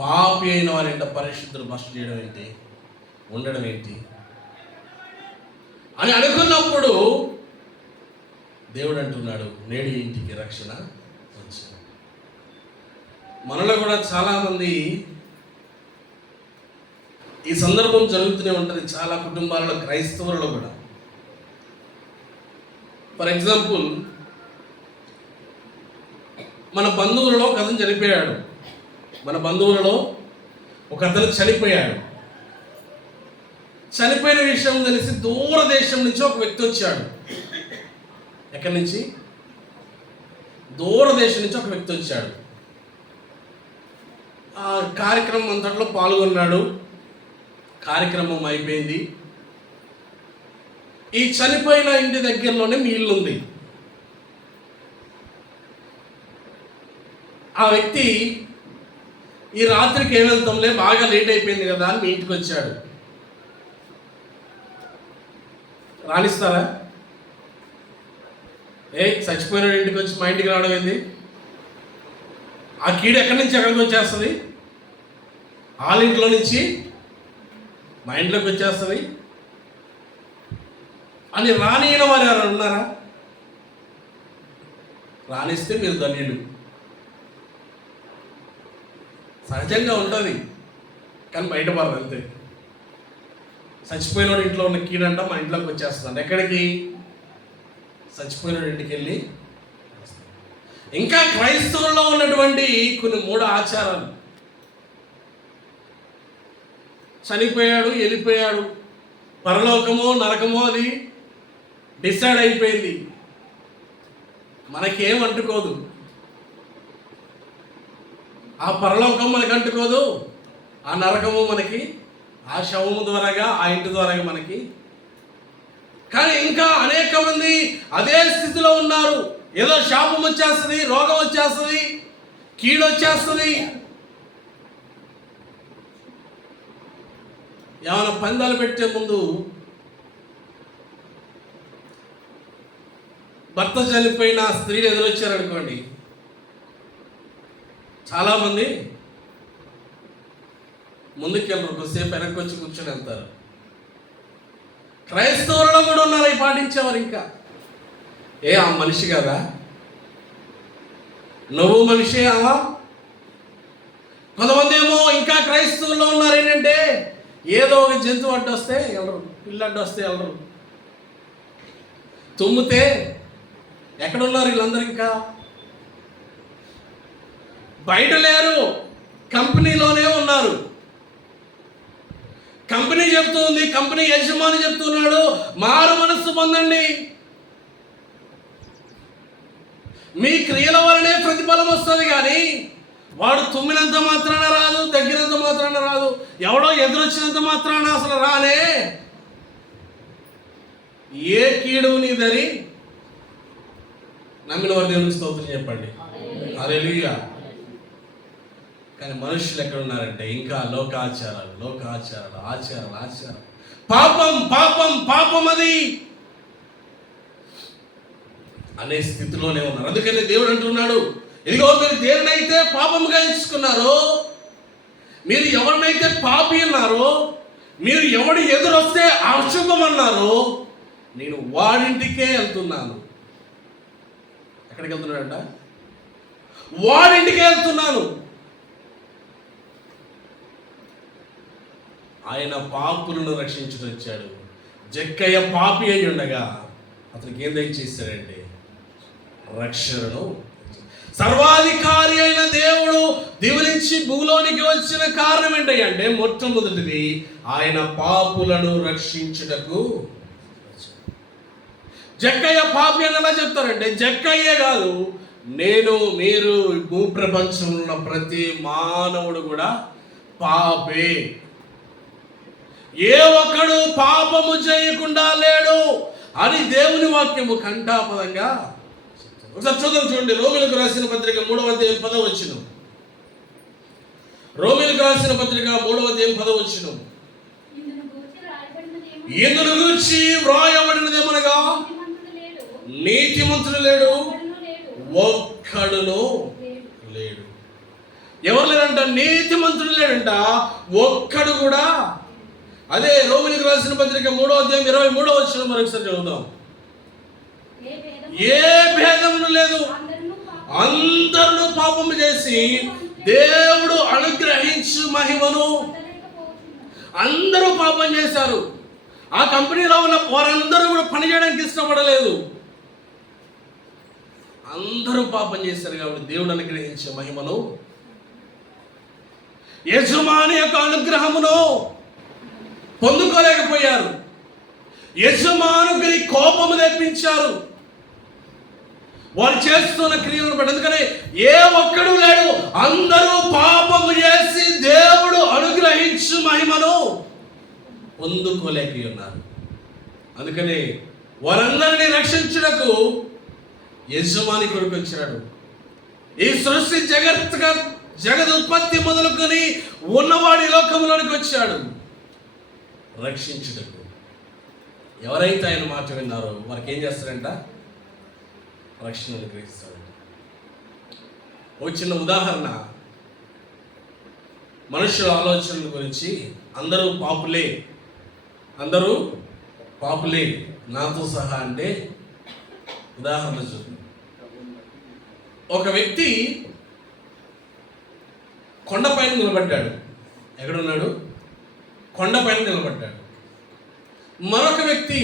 పాపి అయిన వారింట పరిశుద్ధులు బస చేయడం ఏంటి, ఉండడం ఏంటి అని అనుకున్నప్పుడు దేవుడు అంటున్నాడు, నేడు ఇంటికి రక్షణ వచ్చింది. మనలో కూడా చాలామంది ఈ సందర్భం జరుగుతూనే ఉంటుంది, చాలా కుటుంబాలలో, క్రైస్తవులలో కూడా. ఫర్ ఎగ్జాంపుల్, మన బంధువులలో ఒక అతను చనిపోయాడు. మన బంధువులలో ఒక అతను చనిపోయాడు. చనిపోయిన విషయం తెలిసి దూరదేశం నుంచి ఒక వ్యక్తి వచ్చాడు. ఎక్కడి నుంచి? దూరదేశం నుంచి ఒక వ్యక్తి వచ్చాడు. ఆ కార్యక్రమం అంతట్లో పాల్గొన్నాడు. కార్యక్రమం అయిపోయింది. ఈ చనిపోయిన ఇంటి దగ్గరలోనే మీ ఇల్లు ఉంది. ఆ వ్యక్తి ఈ రాత్రికి ఏం వెళ్తాంలే, బాగా లేట్ అయిపోయింది కదా అని మీ ఇంటికి వచ్చాడు. రాణిస్తారా? చచ్చిపోయిన ఇంటికి వచ్చి మా ఇంటికి రావడం ఏంది? ఆ కీడు ఎక్కడి నుంచి ఎక్కడికి వచ్చేస్తుంది? వాళ్ళ ఇంట్లో నుంచి మా ఇంట్లోకి వచ్చేస్తుంది అని రానియన వారు ఎవరు ఉన్నారా? రాణిస్తే మీరు ధన్యులు. సహజంగా ఉంటుంది, కానీ బయటపడదు అంతే. చచ్చిపోయిన ఇంట్లో ఉన్న కీడంట మా ఇంట్లోకి వచ్చేస్తుంది. ఎక్కడికి? చచ్చిపోయిన ఇంటికి వెళ్ళి. ఇంకా క్రైస్తవుల్లో ఉన్నటువంటి కొన్ని మూఢ ఆచారాలు. చనిపోయాడు, వెళ్ళిపోయాడు, పరలోకమో నరకమో అది డిసైడ్ అయిపోయింది, మనకేం అంటుకోదు. ఆ పరలోకం మనకి అంటుకోదు, ఆ నరకము మనకి ఆ శవము ద్వారాగా, ఆ ఇంటి ద్వారాగా మనకి. కానీ ఇంకా అనేక మంది అదే స్థితిలో ఉన్నారు. ఏదో శాపం వచ్చేస్తుంది, రోగం వచ్చేస్తుంది, కీడు వచ్చేస్తుంది. ఏమైనా పందాలు పెట్టే ముందు భర్త చనిపోయిన స్త్రీలు ఎదురొచ్చారనుకోండి, చాలామంది ముందుకెళ్ళరు, కొద్దిసేపు వెనక్కి వచ్చి కూర్చొని వెళ్తారు. క్రైస్తవులలో కూడా ఉన్నారు అవి పాటించేవారు. ఇంకా ఆ మనిషి కదా, నువ్వు మనిషి అలా. కొంతమంది ఏమో ఇంకా క్రైస్తవుల్లో ఉన్నారు ఏంటంటే, ఏదో ఒక జంతువు అడ్డు వస్తే వెళ్ళరు, పిల్లి అడ్డు వస్తే వెళ్ళరు, తుమ్మితే ఎక్కడున్నారు వీళ్ళందరూ? ఇంకా బయట లేరు, కంపెనీలోనే ఉన్నారు. కంపెనీ చెప్తుంది, కంపెనీ యజమాని చెప్తున్నాడు, మారు మనస్సు పొందండి, మీ క్రియల వల్లనే ప్రతిఫలం వస్తుంది. కానీ వాడు తుమ్మినంత మాత్రాన రాదు, తగ్గినంత మాత్రాన రాదు, ఎవడో ఎదురొచ్చినంత మాత్రాన అసలు రానే. ఏ కీడు నీ దరి నమ్మిన వారి దేవునికి స్తోత్రం చెప్పండి. హల్లెలూయా. కానీ మనుషులు ఎక్కడ ఉన్నారంటే ఇంకా లోకాచారాలు, ఆచారాలు, పాపం పాపం పాపం అది అనే స్థితిలోనే ఉన్నారు. అందుకని దేవుడు అంటున్నాడు, ఇదిగో మీరు దేనినైతే పాపముగా ఎంచుకున్నారో, మీరు ఎవరినైతే పాపి అన్నారో, మీరు ఎవడు ఎదురొస్తే అశుభం అన్నారో, నేను వాడింటికే వెళ్తున్నాను. ఎక్కడికి వెళ్తున్నాడంట? వాడింటికే వెళ్తున్నాను. ఆయన పాపులను రక్షించుకు వచ్చాడు. జక్కయ్య పాపి అయి ఉండగా అతనికి ఏం దయచేశాడంటే రక్షణను. సర్వాధికారి అయిన దేవుడు దివి నుంచి భూలోనికి వచ్చిన కారణం ఏంటంటే, మొట్టమొదటిది ఆయన పాపులను రక్షించుటకు. జక్కయ్య పాపి అని ఎలా చెప్తారంటే, జక్కయ్యే కాదు, నేను, మీరు, భూప్రపంచంలో ఉన్న ప్రతి మానవుడు కూడా పాపే. ఏ ఒక్కడు పాపము చేయకుండా లేడు అని దేవుని వాక్యము కంఠాపదంగా. ఒకసారి చూడండి, రోమీయులకు రాసిన పత్రిక 3వ అధ్యాయం 10వ వచనం. రోమీయులకు రాసిన పత్రిక 3వ అధ్యాయం 10వ వచనం. ఇందును గూర్చి వ్రాయబడినదేమనగా నీతిమంతుడు లేడు, ఒక్కడును లేడు. ఎవరు లేడంట? నీతిమంతుడు లేడంట, ఒక్కడు కూడా. అదే రోమీయులకు రాసిన పత్రిక 3వ అధ్యాయం 23వ వచనం మరొకసారి చదువుదాం. ఏ భేదమును లేదు, అందరూ పాపము చేసి దేవుడు అనుగ్రహించు మహిమను. అందరూ పాపం చేశారు. ఆ కంపెనీలో ఉన్న వారందరూ కూడా పని చేయడానికి ఇష్టపడలేదు. అందరూ పాపం చేశారు కాబట్టి దేవుడు అనుగ్రహించే మహిమను, యజమాని యొక్క అనుగ్రహమును పొందుకోలేకపోయారు. యజమానుకి కోపము తెప్పించారు వారు చేస్తున్న క్రియలను బట్టి. అందుకని ఏ ఒక్కడు లేడు, అందరూ పాపము చేసి దేవుడు అనుగ్రహించు మహిమను పొందుకోలేక ఉన్నారు. అందుకని వారందరినీ రక్షించుటకు యజమాని కొరకు వచ్చాడు. ఈ సృష్టి జగత్ ఉత్పత్తి మొదలుకొని ఉన్నవాడి లోకంలోనికి వచ్చాడు రక్షించుటకు. ఎవరైతే ఆయన మాట విన్నారో వారికి ఏం చేస్తారంట? రక్షణ అనుగ్రహిస్తాడు. ఒక చిన్న ఉదాహరణ, మనుషుల ఆలోచనల గురించి. అందరూ పాపులే నాతో సహా అంటే ఉదాహరణ చూద్దాం. ఒక వ్యక్తి కొండపైన నిలబడ్డాడు. ఎక్కడున్నాడు? కొండపైన నిలబడ్డాడు. మరొక వ్యక్తి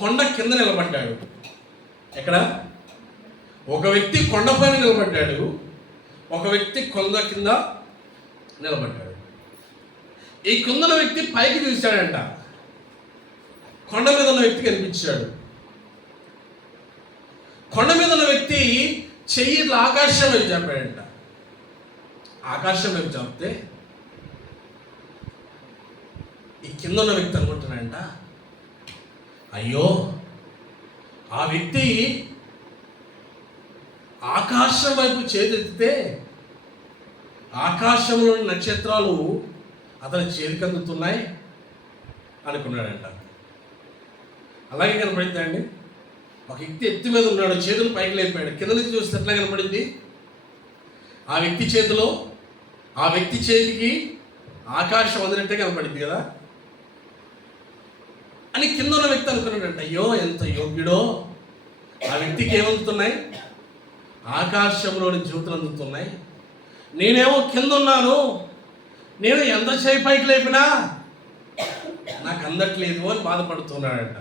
కొండ కింద నిలబడ్డాడు. ఎక్కడ? ఒక వ్యక్తి కొండపైన నిలబడ్డాడు, ఒక వ్యక్తి కొండ కింద నిలబడ్డాడు. ఈ కిందన వ్యక్తి పైకి చూశాడంట, కొండ మీద ఉన్న వ్యక్తి కనిపించాడు. కొండ మీద ఉన్న వ్యక్తి చెయ్యి ఇట్లా ఆకాశం వైపు చెప్పాడంట. ఆకాశం వైపు చెప్తే ఈ కింద ఉన్న వ్యక్తి అనుకుంటున్నాడంట, అయ్యో ఆ వ్యక్తి ఆకాశం వైపు చేతెత్తితే ఆకాశంలోని నక్షత్రాలు అతని చేతికి అందుతున్నాయి అనుకున్నాడంట. అలాగే కనపడిందండి. ఒక వ్యక్తి ఎత్తి మీద ఉన్నాడు, చేతులు పైకి లేపాడు. కింద నుంచి చూస్తే ఎట్లా కనపడింది? ఆ వ్యక్తి చేతికి ఆకాశం అందినట్టే కనపడింది కదా అని కింద ఉన్న వ్యక్తి అనుకున్నాడంట. అయ్యో ఎంత యోగ్యుడో, ఆ వ్యక్తికి ఏమందుతున్నాయి? ఆకాశంలోని జ్యోతులు అందుతున్నాయి. నేనేమో కింద ఉన్నాను, నేను ఎంత చేయి పైకి లేపినా నాకు అందట్లేదు అని బాధపడుతున్నాడంట.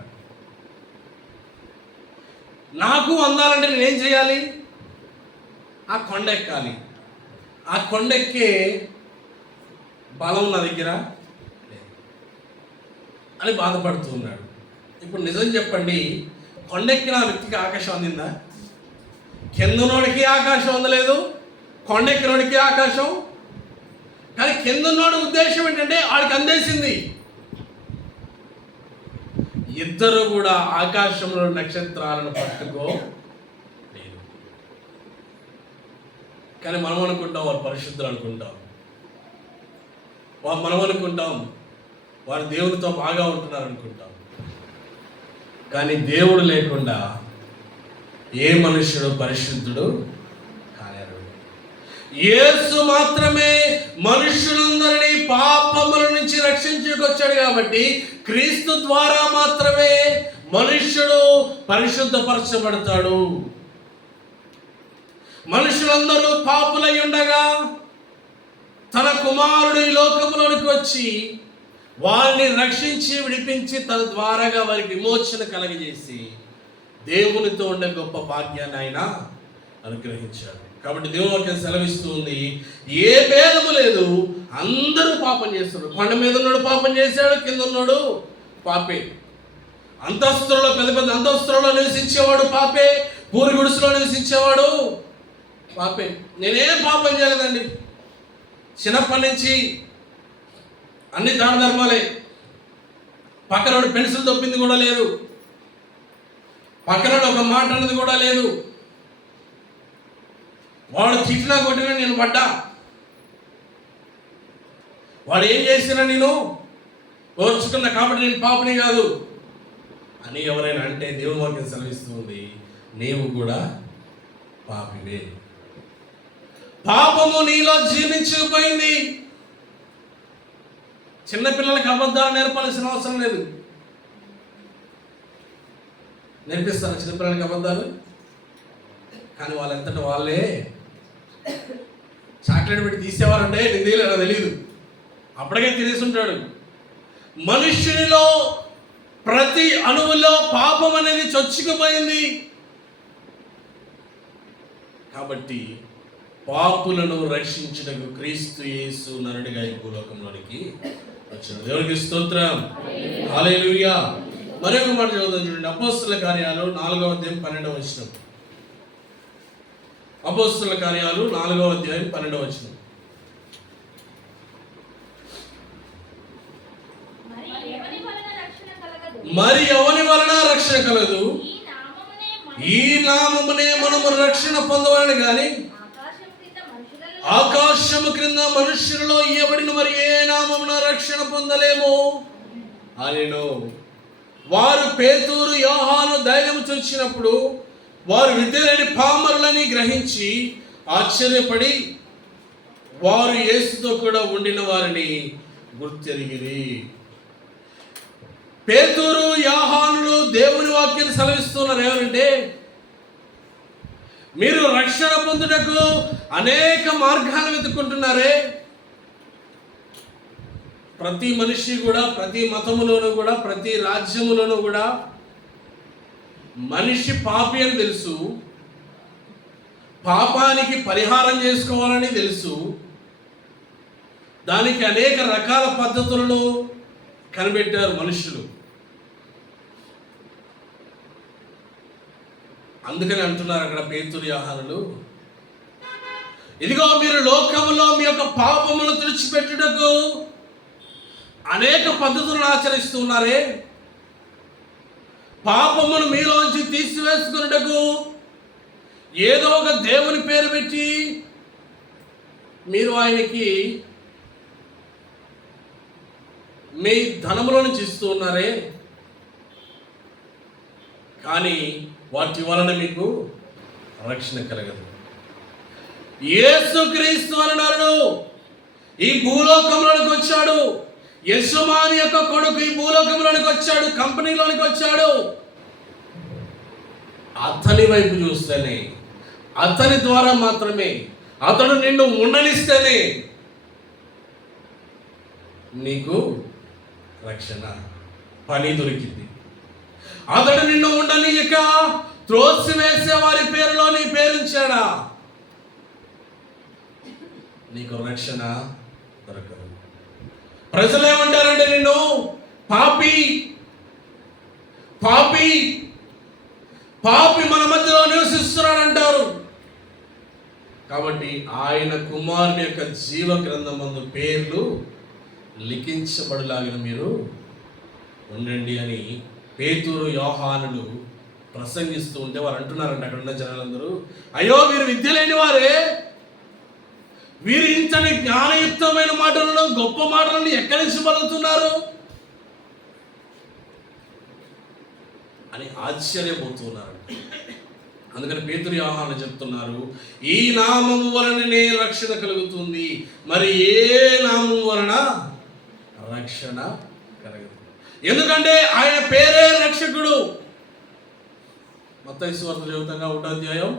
నాకు అందాలంటే నేనేం చేయాలి? ఆ కొండ ఎక్కాలి. ఆ కొండ ఎక్కే బలం నా దగ్గర అని బాధపడుతున్నాడు. ఇప్పుడు నిజం చెప్పండి, కొండెక్కిన వ్యక్తికి ఆకాశం అందిందా? కిందనోడికి ఆకాశం అందలేదు, కొండెక్కినోడికి ఆకాశం. కానీ కిందనోడి ఉద్దేశం ఏంటంటే వాడికి అందేసింది. ఇద్దరు కూడా ఆకాశంలో నక్షత్రాలను పట్టుకోలేదు. కానీ మనం అనుకుంటాం వారు పరిశుద్ధులు అనుకుంటాం, మనం అనుకుంటాం వారు దేవునితో బాగా ఉంటున్నారు అనుకుంటాం. కానీ దేవుడు లేకుండా ఏ మనుష్యుడు పరిశుద్ధుడు కాలేరు. యేసు మాత్రమే మనుషులందరినీ పాపముల నుంచి రక్షించుకొచ్చాడు. కాబట్టి క్రీస్తు ద్వారా మాత్రమే మనుష్యుడు పరిశుద్ధపరచబడతాడు. మనుషులందరూ పాపులై ఉండగా తన కుమారుడు ఈ లోకంలోనికి వచ్చి వారిని రక్షించి విడిపించి తన ద్వారాగా వారికి విమోచన కలగజేసి దేవునితో ఉండే గొప్ప భాగ్యాన్ని ఆయన అనుగ్రహించాడు. కాబట్టి దేవుని వాక్యం సెలవిస్తుంది, ఏ భేదము లేదు, అందరూ పాపం చేస్తున్నారు. కొండ మీద ఉన్నాడు పాపం చేశాడు, కింద ఉన్నాడు పాపే. అంతస్తులలో పెద్ద పెద్ద అంతస్తులలో నివసించేవాడు పాపే, పూరి గుడిసెలో నివసించేవాడు పాపే. నేనేం పాపం చేయలేదండి, చిన్నప్పటి నుంచి అన్ని దాన ధర్మాలే. పక్కనోడు పెన్సిల్ తొప్పింది కూడా లేదు, పక్కనోడు ఒక మాట అన్నది కూడా లేదు. వాడు తిట్టినా కొట్టినా నేను పడ్డా, వాడు ఏం చేసినా నేను ఓర్చుకున్నా కాబట్టి నేను పాపని కాదు అని ఎవరైనా అంటే దేవుని వాక్యం సెలవిస్తుంది, నీవు కూడా పాపివే. పాపము నీలో జీర్ణించుకుపోయింది. చిన్నపిల్లలకి అబద్ధాలు నేర్పాల్సిన అవసరం లేదు. నేర్పిస్తాను చిన్నపిల్లలకి అబద్ధాలు, కానీ వాళ్ళంతటా వాళ్ళే చాక్లెట్ పెట్టి తీసేవారంటే నిందేలు నాకు తెలియదు, అప్పటికే తినేసి ఉంటాడు. మనుష్యునిలో ప్రతి అణువులో పాపం అనేది చొచ్చుకుపోయింది. కాబట్టి పాపులను రక్షించుటకు క్రీస్తు యేసు నరుడిగా ఈ భూలోకంలోనికి వచ్చాడు. దేవునికి స్తోత్రం, హల్లెలూయా. మరొక మాట చదువుదాం చూడండి. అపోస్తల కార్యాలు 4వ అధ్యాయం 12వ వచనం. అపోస్తల కార్యాలు 4వ అధ్యాయం 12వ వచనం. మరి ఎవని వలన రక్షణ కలదు? ఈ నామమునే మనము రక్షణ పొందవాలని గాని ఆకాశము క్రింద మనుష్యులలో ఇవ్వబడిన మరి ఏ నామమున రక్షణ పొందలేము అనెను. వారు పేతురు యోహాను ధైర్యం చూచినప్పుడు వారు విద్యలేని పామరులని గ్రహించి ఆశ్చర్యపడి వారు యేసుతో కూడా ఉండిన వారిని గుర్తెరిగిరి. పేతురు యోహానులు దేవుని వాక్యాన్ని సెలవిస్తున్నారు. ఏమంటే, మీరు రక్షణ పొందుటకు అనేక మార్గాలు వెతుక్కుంటున్నారే. ప్రతి మనిషి కూడా, ప్రతి మతములోనూ కూడా, ప్రతి రాజ్యములోనూ కూడా మనిషి పాపి అని తెలుసు, పాపానికి పరిహారం చేసుకోవాలని తెలుసు. దానికి అనేక రకాల పద్ధతులను కనిపెట్టారు మనుషులు. అందుకని అంటున్నారు అక్కడ పేతురు యోహానులు, ఇదిగో మీరు లోకములో మీ యొక్క పాపములను తుడిచిపెట్టుటకు అనేక పద్ధతులను ఆచరిస్తున్నారే. పాపమును మీలోంచి తీసివేసుకున్నటకు ఏదో ఒక దేవుని పేరు పెట్టి మీరు ఆయనకి మీ ధనములో నుంచి ఇస్తూ ఉన్నారే, కానీ వాటి వలన మీకు రక్షణ కలగదు. యేసుక్రీస్తు అన్నాడు ఈ భూలోకంలోనికి వచ్చాడు. యజమాని యొక్క కొడుకు ఈ భూలోకంలోనికి వచ్చాడు, కంపెనీలోనికి వచ్చాడు. అతని వైపు చూస్తేనే, అతని ద్వారా మాత్రమే, అతడు నిన్ను ఉండనిస్తేనే నీకు రక్షణ, పని దొరికింది. అతడు నిన్ను ఉండనియక త్రోసివేసే వారి పేరులో నీ పేరుంచాడా, నీకు రక్షణ దొరకదు. ప్రజలు ఏమంటారంటే నిన్ను పాపి పాపి పాపి మన మధ్యలో నివసిస్తున్నాడంటారు. కాబట్టి ఆయన కుమారుని యొక్క జీవ గ్రంథమందు పేర్లు లిఖించబడులాగిన మీరు ఉండండి అని పేతురు యోహానులు ప్రసంగిస్తూ ఉంటే వారు అంటున్నారంట, అక్కడ ఉన్న జనాలందరూ, అయ్యో వీరు విద్య లేని వారే, వీరు ఇంతటి జ్ఞానయుక్తమైన మాటలను, గొప్ప మాటలను ఎక్కడి నుంచి పలుకుతున్నారు అని ఆశ్చర్యపోతున్నారు. అందుకని పేతురు యోహానులు చెప్తున్నారు, ఈ నామము వలననే రక్షణ కలుగుతుంది, మరి ఏ నామము వలన రక్షణ కలగదు. ఎందుకంటే ఆయన పేరే రక్షకుడు. మత్తయి సువార్త చదువుతాంగా 1వ అధ్యాయం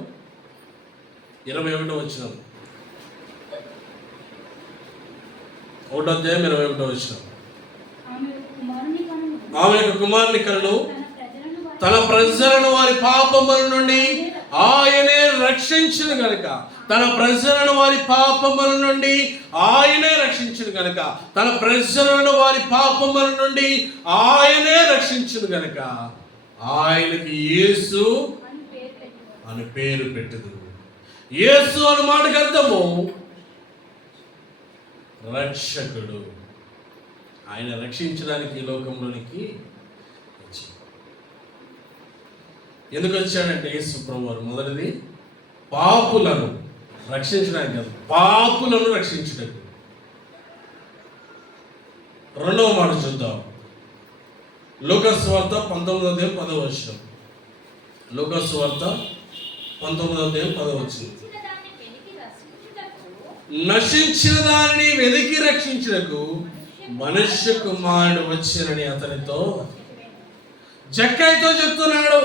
21వ వచనం. 1వ అధ్యాయం 21వ వచనం. ఆమె యొక్క కుమారుని కనును తన ప్రజలను వారి పాపముల నుండి ఆయనే రక్షించును గనుక, తన ప్రజలను వారి పాపముల నుండి ఆయనే రక్షించును గనుక, తన ప్రజలను వారి పాపముల నుండి ఆయనే రక్షించును గనుక ఆయనకి యేసు అని పేరు పెట్టదు. యేసు అనే మాటకు అర్థము రక్షకుడు. ఆయన రక్షించడానికి ఈ లోకంలోనికి వచ్చాడు. ఎందుకు వచ్చాడంటే యేసు ప్రభువు మొదటిది పాపులను రక్షించడానికి కాదు, పాపులను రక్షించడానికి. రెండవ మాట చూద్దాం. లూకాసు వార్త 19:10. లూకాసు వార్త 19:10. నశించిన దానిని వెతికి రక్షించుటకు మనుష్య కుమారుడు వచ్చానని అతనితో జక్కయ్యతో చెప్తున్నాడు.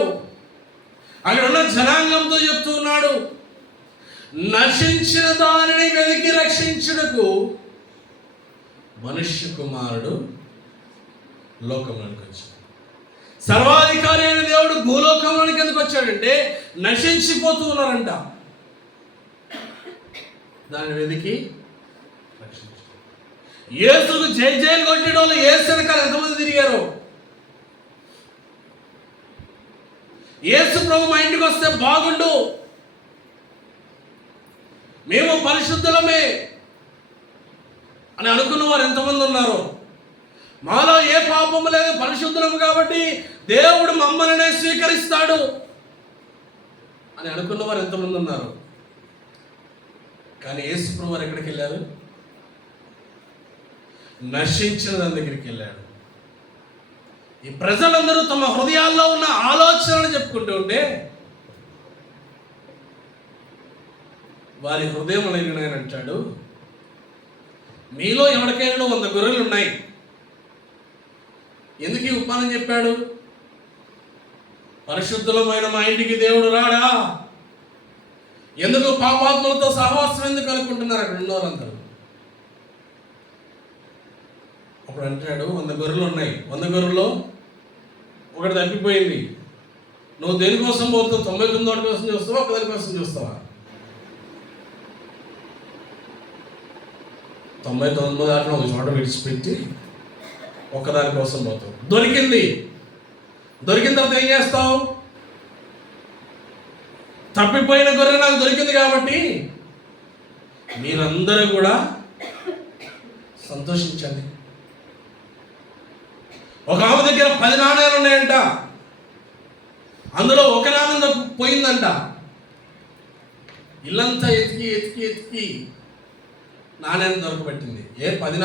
అక్కడ ఉన్న జనాంగంతో చెప్తున్నాడు. నశించిన దానిని వెతికి రక్షించుటకు మనుష్య కుమారుడు లోకంలోనికి వచ్చాడు. సర్వాధికారి అయిన దేవుడు భూలోకంలోనికి ఎందుకు వచ్చాడంటే నశించిపోతూ ఉన్నారంట. దాన్ని వెతికి రక్షించాడు. యేసుకు జై జైలు కొట్టిన వాళ్ళు యేసు వెనకాల ఎంతమంది తిరిగారు? యేసు ప్రభు మా ఇంటికి వస్తే బాగుండు, మేము పరిశుద్ధులమే అని అనుకున్న వారు ఎంతమంది ఉన్నారు? మాలో ఏ పాపము లేదు, పరిశుద్ధులము కాబట్టి దేవుడు మమ్మల్ని స్వీకరిస్తాడు అని అనుకున్న వారు ఎంతమంది ఉన్నారు? కానీ యేసు ప్రభు వారు ఎక్కడికి వెళ్ళారు? నశించిన దాని దగ్గరికి వెళ్ళాడు. ఈ ప్రజలందరూ తమ హృదయాల్లో ఉన్న ఆలోచనలు చెప్పుకుంటూ ఉంటే వారి హృదయం ఆయన అంటాడు, మీలో ఎవరికైనా 100 గొర్రెలు ఉన్నాయి, ఎందుకు ఈ ఉపమానం చెప్పాడు? పరిశుద్ధులమైన మా ఇంటికి దేవుడు రాడా? ఎందుకు పాపాత్మలతో సహవాసం ఎందుకు అనుకుంటున్నారు అక్కడ ఉన్న వాళ్ళందరూ? అప్పుడు అంటాడు, 100 గొర్రెలు ఉన్నాయి, 100 గొర్రెల్లో ఒకటి తప్పిపోయింది. నువ్వు దేనికోసం పోతావు? 99 వాటి కోసం చూస్తావా, ఒకదాని కోసం చూస్తావా? 99 దాంట్లో ఒక చోట విడిచిపెట్టి ఒక్కదాని కోసం పోతావు. దొరికింది, దొరికిన తర్వాత ఏం చేస్తావు? తప్పిపోయిన గొర్రె నాకు దొరికింది కాబట్టి మీరందరూ కూడా సంతోషించండి. ఒక ఆమె దగ్గర 10 నాణ్యాలు ఉన్నాయంట, అందులో ఒక నాణ్యం పోయిందంట. ఇల్లంతా ఎతికి ఎతికి ఎతికి నాణ్యాన్ని దొరకబెట్టింది. 10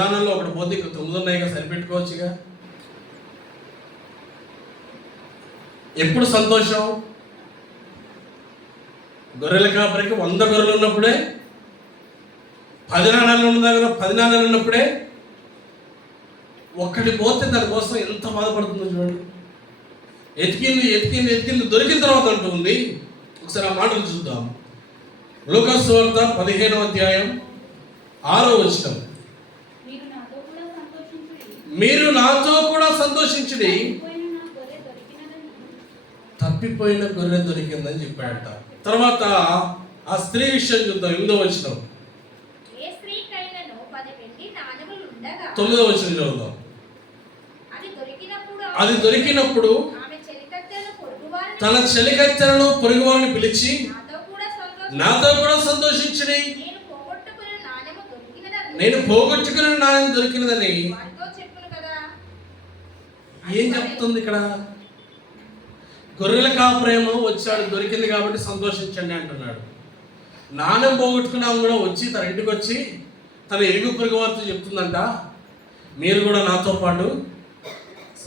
నాణ్యాల్లో ఒకటి పోతే ఇంకా 9 ఉన్నాయిగా, సరిపెట్టుకోవచ్చుగా. ఎప్పుడు సంతోషం? గొర్రెల కాపరికి 100 గొర్రెలు ఉన్నప్పుడే, 10 నాణ్యాలు ఉన్న దగ్గర 10 నాణ్యాలు ఉన్నప్పుడే. ఒక్కటి పోతే దానికోసం ఎంత బాధపడుతుందో చూడండి. ఎతికింది ఎతికింది ఎతికింది, దొరికిన తర్వాత అంటుంది. ఒకసారి ఆ మాటలు చూద్దాం. లూకాసు వార్త 15:6. మీరు నాతో కూడా సంతోషించుడి, తప్పిపోయిన గొర్రె దొరికిందని చెప్పాడట. తర్వాత ఆ స్త్రీ విషయం చూద్దాం. 8వ. 9వ చదువుదాం. అది దొరికినప్పుడు తన చెలికత్తెలను పొరుగువారిని పిలిచి నాతో కూడా సంతోషించుడి, నేను పోగొట్టుకున్న నాణ్యం దొరికినదని. ఏం చెప్తుంది ఇక్కడ? గొర్రెల కాపరేమో వచ్చాడు, దొరికింది కాబట్టి సంతోషించండి అంటున్నాడు. నాణ్యం పోగొట్టుకున్నాము కూడా వచ్చి తన ఇంటికి వచ్చి తన ఇరుగు పొరుగు వారితో చెప్తుందంట, మీరు కూడా నాతో పాటు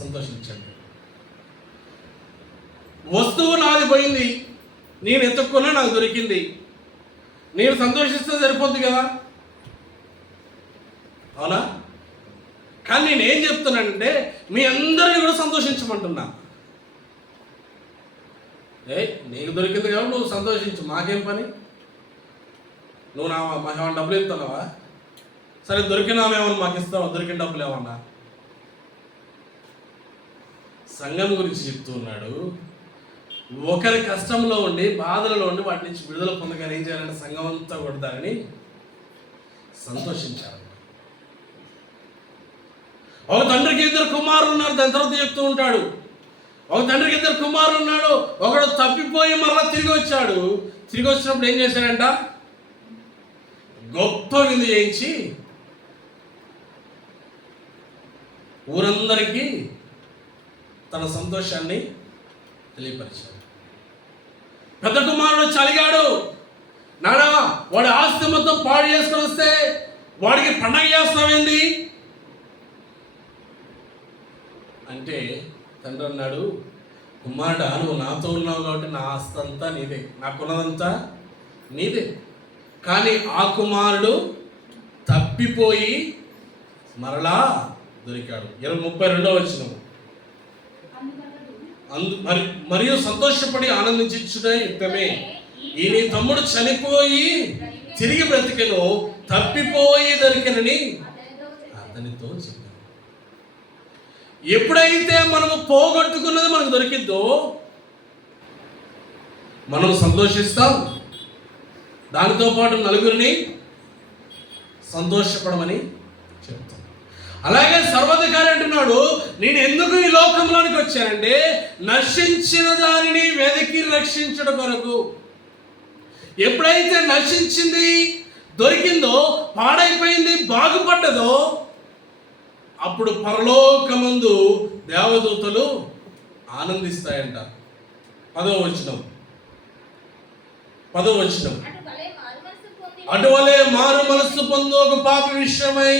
సంతోషించండి. వస్తువు నాది పోయింది, నేను ఎత్తుక్కున్నా నాకు దొరికింది, నేను సంతోషిస్తే సరిపోద్ది కదా, అవునా? కానీ నేనేం చెప్తున్నానంటే మీ అందరినీ కూడా సంతోషించమంటున్నా. నీకు దొరికింది కాబట్టి నువ్వు సంతోషించు, మాకేం పని? నువ్వు మాకేమన్నా డబ్బులు ఇస్తున్నావా? సరే, దొరికినామేమన్నా మాకు ఇస్తావా? దొరికిన డబ్బులు ఏమన్నా? సంఘం గురించి చెప్తున్నాడు. ఒకరి కష్టంలో ఉండి బాధలలో ఉండి వాటి నుంచి విడుదల పొందగానే ఏం చేయాలంటే సంఘం అంతా కూడా దానిని సంతోషించాలి. ఒక తండ్రికి 2 కుమారులు ఉన్నారు, దాని తర్వాత చెప్తూ ఉంటాడు. ఒక తండ్రికి 2 కుమారులు ఉన్నాడు, ఒకడు తప్పిపోయి మరలా తిరిగి వచ్చాడు. తిరిగి వచ్చినప్పుడు ఏం చేశాడంట? గొప్ప విందు చేయించి ఊరందరికీ తన సంతోషాన్ని తెలియపరిచాడు. పెద్ద కుమారుడు చలిగాడు, నానా వాడి ఆస్తి మొత్తం పాడు చేసుకొని వస్తే వాడికి పండగ చేస్తామేంది అంటే తండ్రి అన్నాడు, కుమారుడా, నువ్వు నాతో ఉన్నావు కాబట్టి నా ఆస్తి అంతా నీదే, నాకున్నదంతా నీదే. కానీ ఆ కుమారుడు తప్పిపోయి మరలా దొరికాడు. 32వ వచనం. మరియు సంతోషపడి ఆనందించుట యుక్తమే, ఈ నీ తమ్ముడు చనిపోయి తిరిగి బ్రతికెను, తప్పిపోయి దొరికెనని అతనితో చెప్పాను. ఎప్పుడైతే మనము పోగొట్టుకున్నది మనకు దొరికిద్దో మనం సంతోషిస్తాం, దానితో పాటు నలుగురిని సంతోషపడమని చెప్తాం. అలాగే సర్వాధికారి అంటున్నాడు, నేను ఎందుకు ఈ లోకంలోనికి వచ్చానంటే నశించిన దానిని వెతికి రక్షించడం కొరకు. ఎప్పుడైతే నశించింది దొరికిందో, పాడైపోయింది బాగుపడ్డదో, అప్పుడు పరలోకమందు దేవదూతలు ఆనందిస్తాయంట. 10వ వచనం. అటువలే మారు మనస్సు పొందు ఒక పాపి విషయమై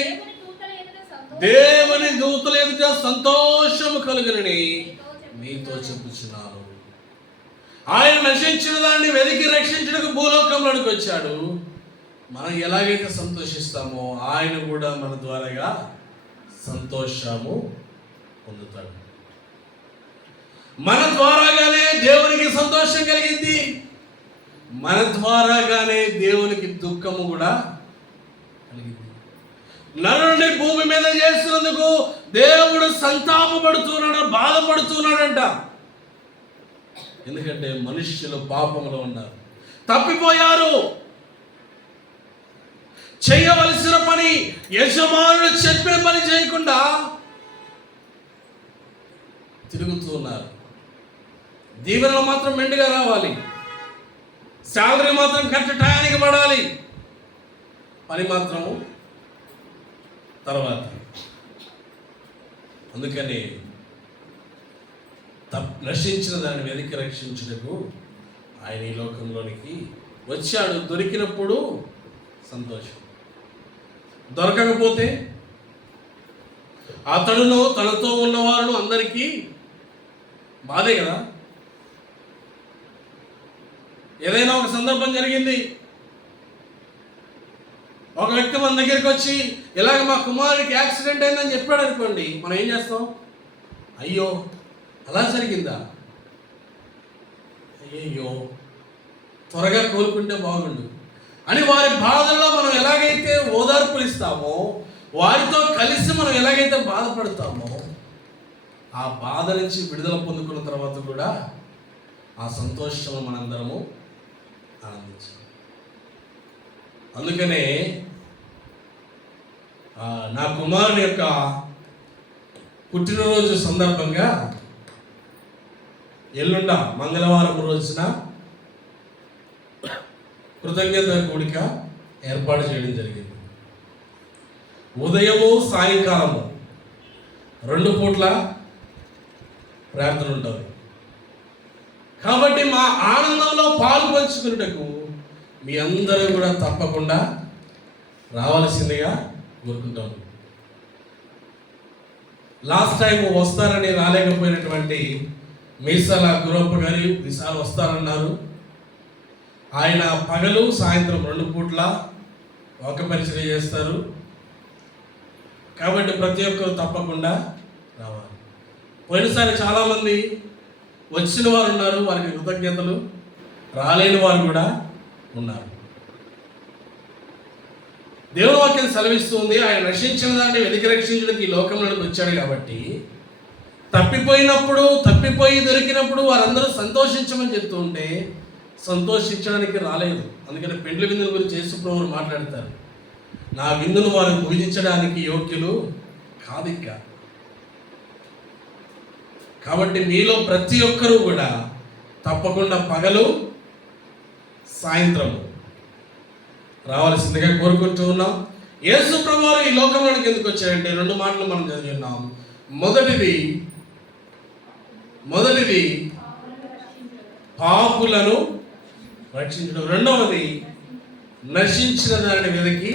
దేవుని దూతల ఎదుట సంతోషము కలుగునని మీతో చెప్పుచున్నాను. ఆయన నశించిన దాన్ని వెతికి రక్షించడానికి భూలోకంలోనికి వచ్చాడు. మనం ఎలాగైతే సంతోషిస్తామో ఆయన కూడా మన ద్వారాగా సంతోషము పొందుతాడు. మన ద్వారాగానే దేవునికి సంతోషం కలిగింది, మన ద్వారాగానే దేవునికి దుఃఖము కూడా కలిగింది. నరుని భూమి మీద చేస్తున్నందుకు దేవుడు సంతాపపడుతున్నాడు, బాధపడుతున్నాడంట. ఎందుకంటే మనుష్యులు పాపంలో ఉన్నారు, తప్పిపోయారు. చేయవలసిన పని, యజమానులు చెప్పిన పని చేయకుండా తిరుగుతూ ఉన్నారు. దీవెనలు మాత్రం మెండుగా రావాలి, శాలరీ మాత్రం కరెక్ట్ టయానికి పడాలి, పని మాత్రము తర్వాత. అందుకని నశించిన దాన్ని వెతికి రక్షించుటకు ఆయన ఈ లోకంలోనికి వచ్చాడు. దొరికినప్పుడు సంతోషం, దొరకకపోతే అతడును తనతో ఉన్నవారును అందరికీ బాధే కదా. ఏదైనా ఒక సందర్భం జరిగింది, ఒక వ్యక్తి మన దగ్గరికి వచ్చి ఇలాగ మా కుమారుడికి యాక్సిడెంట్ అయిందని చెప్పాడు అనుకోండి, మనం ఏం చేస్తాం? అయ్యో అలా జరిగిందా, అయ్యో త్వరగా కోలుకుంటే బాగుండు అని వారి బాధల్లో మనం ఎలాగైతే ఓదార్పులు ఇస్తామో, వారితో కలిసి మనం ఎలాగైతే బాధపడతామో, ఆ బాధ నుంచి విడుదల పొందుకున్న తర్వాత కూడా ఆ సంతోషం మనందరము ఆనందించాలి. అందుకనే నా కుమారుని యొక్క పుట్టినరోజు సందర్భంగా ఎల్లుండ మంగళవారం రోజున కృతజ్ఞత కూడిక ఏర్పాటు చేయడం జరిగింది. ఉదయము సాయంకాలము 2 పూట్ల ప్రార్థన ఉంటుంది. కాబట్టి మా ఆనందంలో పాలు పంచుకున్నటకు మీ అందరూ కూడా తప్పకుండా రావాల్సిందిగా కోరుకుంటాము. లాస్ట్ టైం వస్తారని రాలేకపోయినటువంటి మీసాల గురప్ప గారి ఈసారి వస్తారన్నారు. ఆయన పగలు సాయంత్రం 2 పూట్ల వాక్య పరిచర్య చేస్తారు. కాబట్టి ప్రతి ఒక్కరు తప్పకుండా రావాలి. పోయినసారి చాలామంది వచ్చిన వారు ఉన్నారు, వారికి కృతజ్ఞతలు. రాలేని వారు కూడా ఉన్నారు. దేవుని వాక్యం సెలవిస్తుంది, ఆయన రక్షించిన దాన్ని వెతికి రక్షించడానికి ఈ లోకంలోకి వచ్చాడు. కాబట్టి తప్పిపోయి దొరికినప్పుడు వారందరూ సంతోషించమని చెప్తూ ఉంటే సంతోషించడానికి రాలేదు. అందుకని పెండ్లి విందుల గురించి యేసుప్రభువు మాట్లాడతారు, నా విందును వారు భుజించడానికి యోగ్యులు కాదు ఇంకా. కాబట్టి మీలో ప్రతి ఒక్కరూ కూడా తప్పకుండా పగలు సాయంత్రం రావాల్సిందిగా కోరుకుంటూ ఉన్నాం. యేసు ప్రభువు ఈ లోకంలోకి ఎందుకు వచ్చాడంటే 2 మాటలు మనం చదివి ఉన్నాం. మొదటిది పాపులను రక్షించడం, రెండవది నశించిన దానిని వెతికి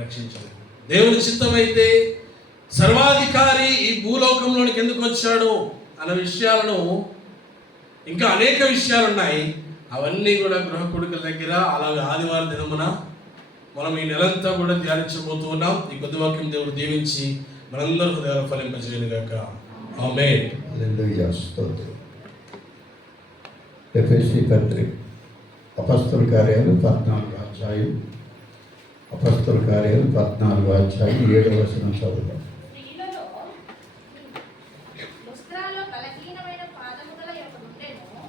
రక్షించాడు. దేవుని చిత్తమైతే సర్వాధికారి ఈ భూలోకంలోనికి ఎందుకు వచ్చాడు అన్న విషయాలను, ఇంకా అనేక విషయాలు ఉన్నాయి. అవన్నీ కూడా గృహ కొడుకుల దగ్గర, అలాగే ఆదివారం దినమున మనం ఈ నెలంతా కూడా ధ్యానించబోతూ ఉన్నాం. ఈ కొద్ది వాక్యం దేవుడు దీవించి మనందరూ హృదయాలు ఫలింపజేయను గాక. ఆమేన్. హల్లెలూయా. స్తోత్రం. ఎఫెసీ పత్రిక అపొస్తలుల కార్యాలు 14వ అధ్యాయం. అపొస్తలుల కార్యాలు 14వ అధ్యాయం 7వ వచనం చదువుదాం.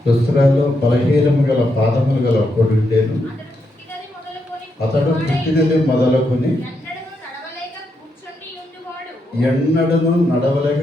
లుస్త్రాలో బలహీనము గల పాదములు గల ఒకడుండెను. అతడు పుట్టినది మొదలుకొని ఎన్నడను నడవలేక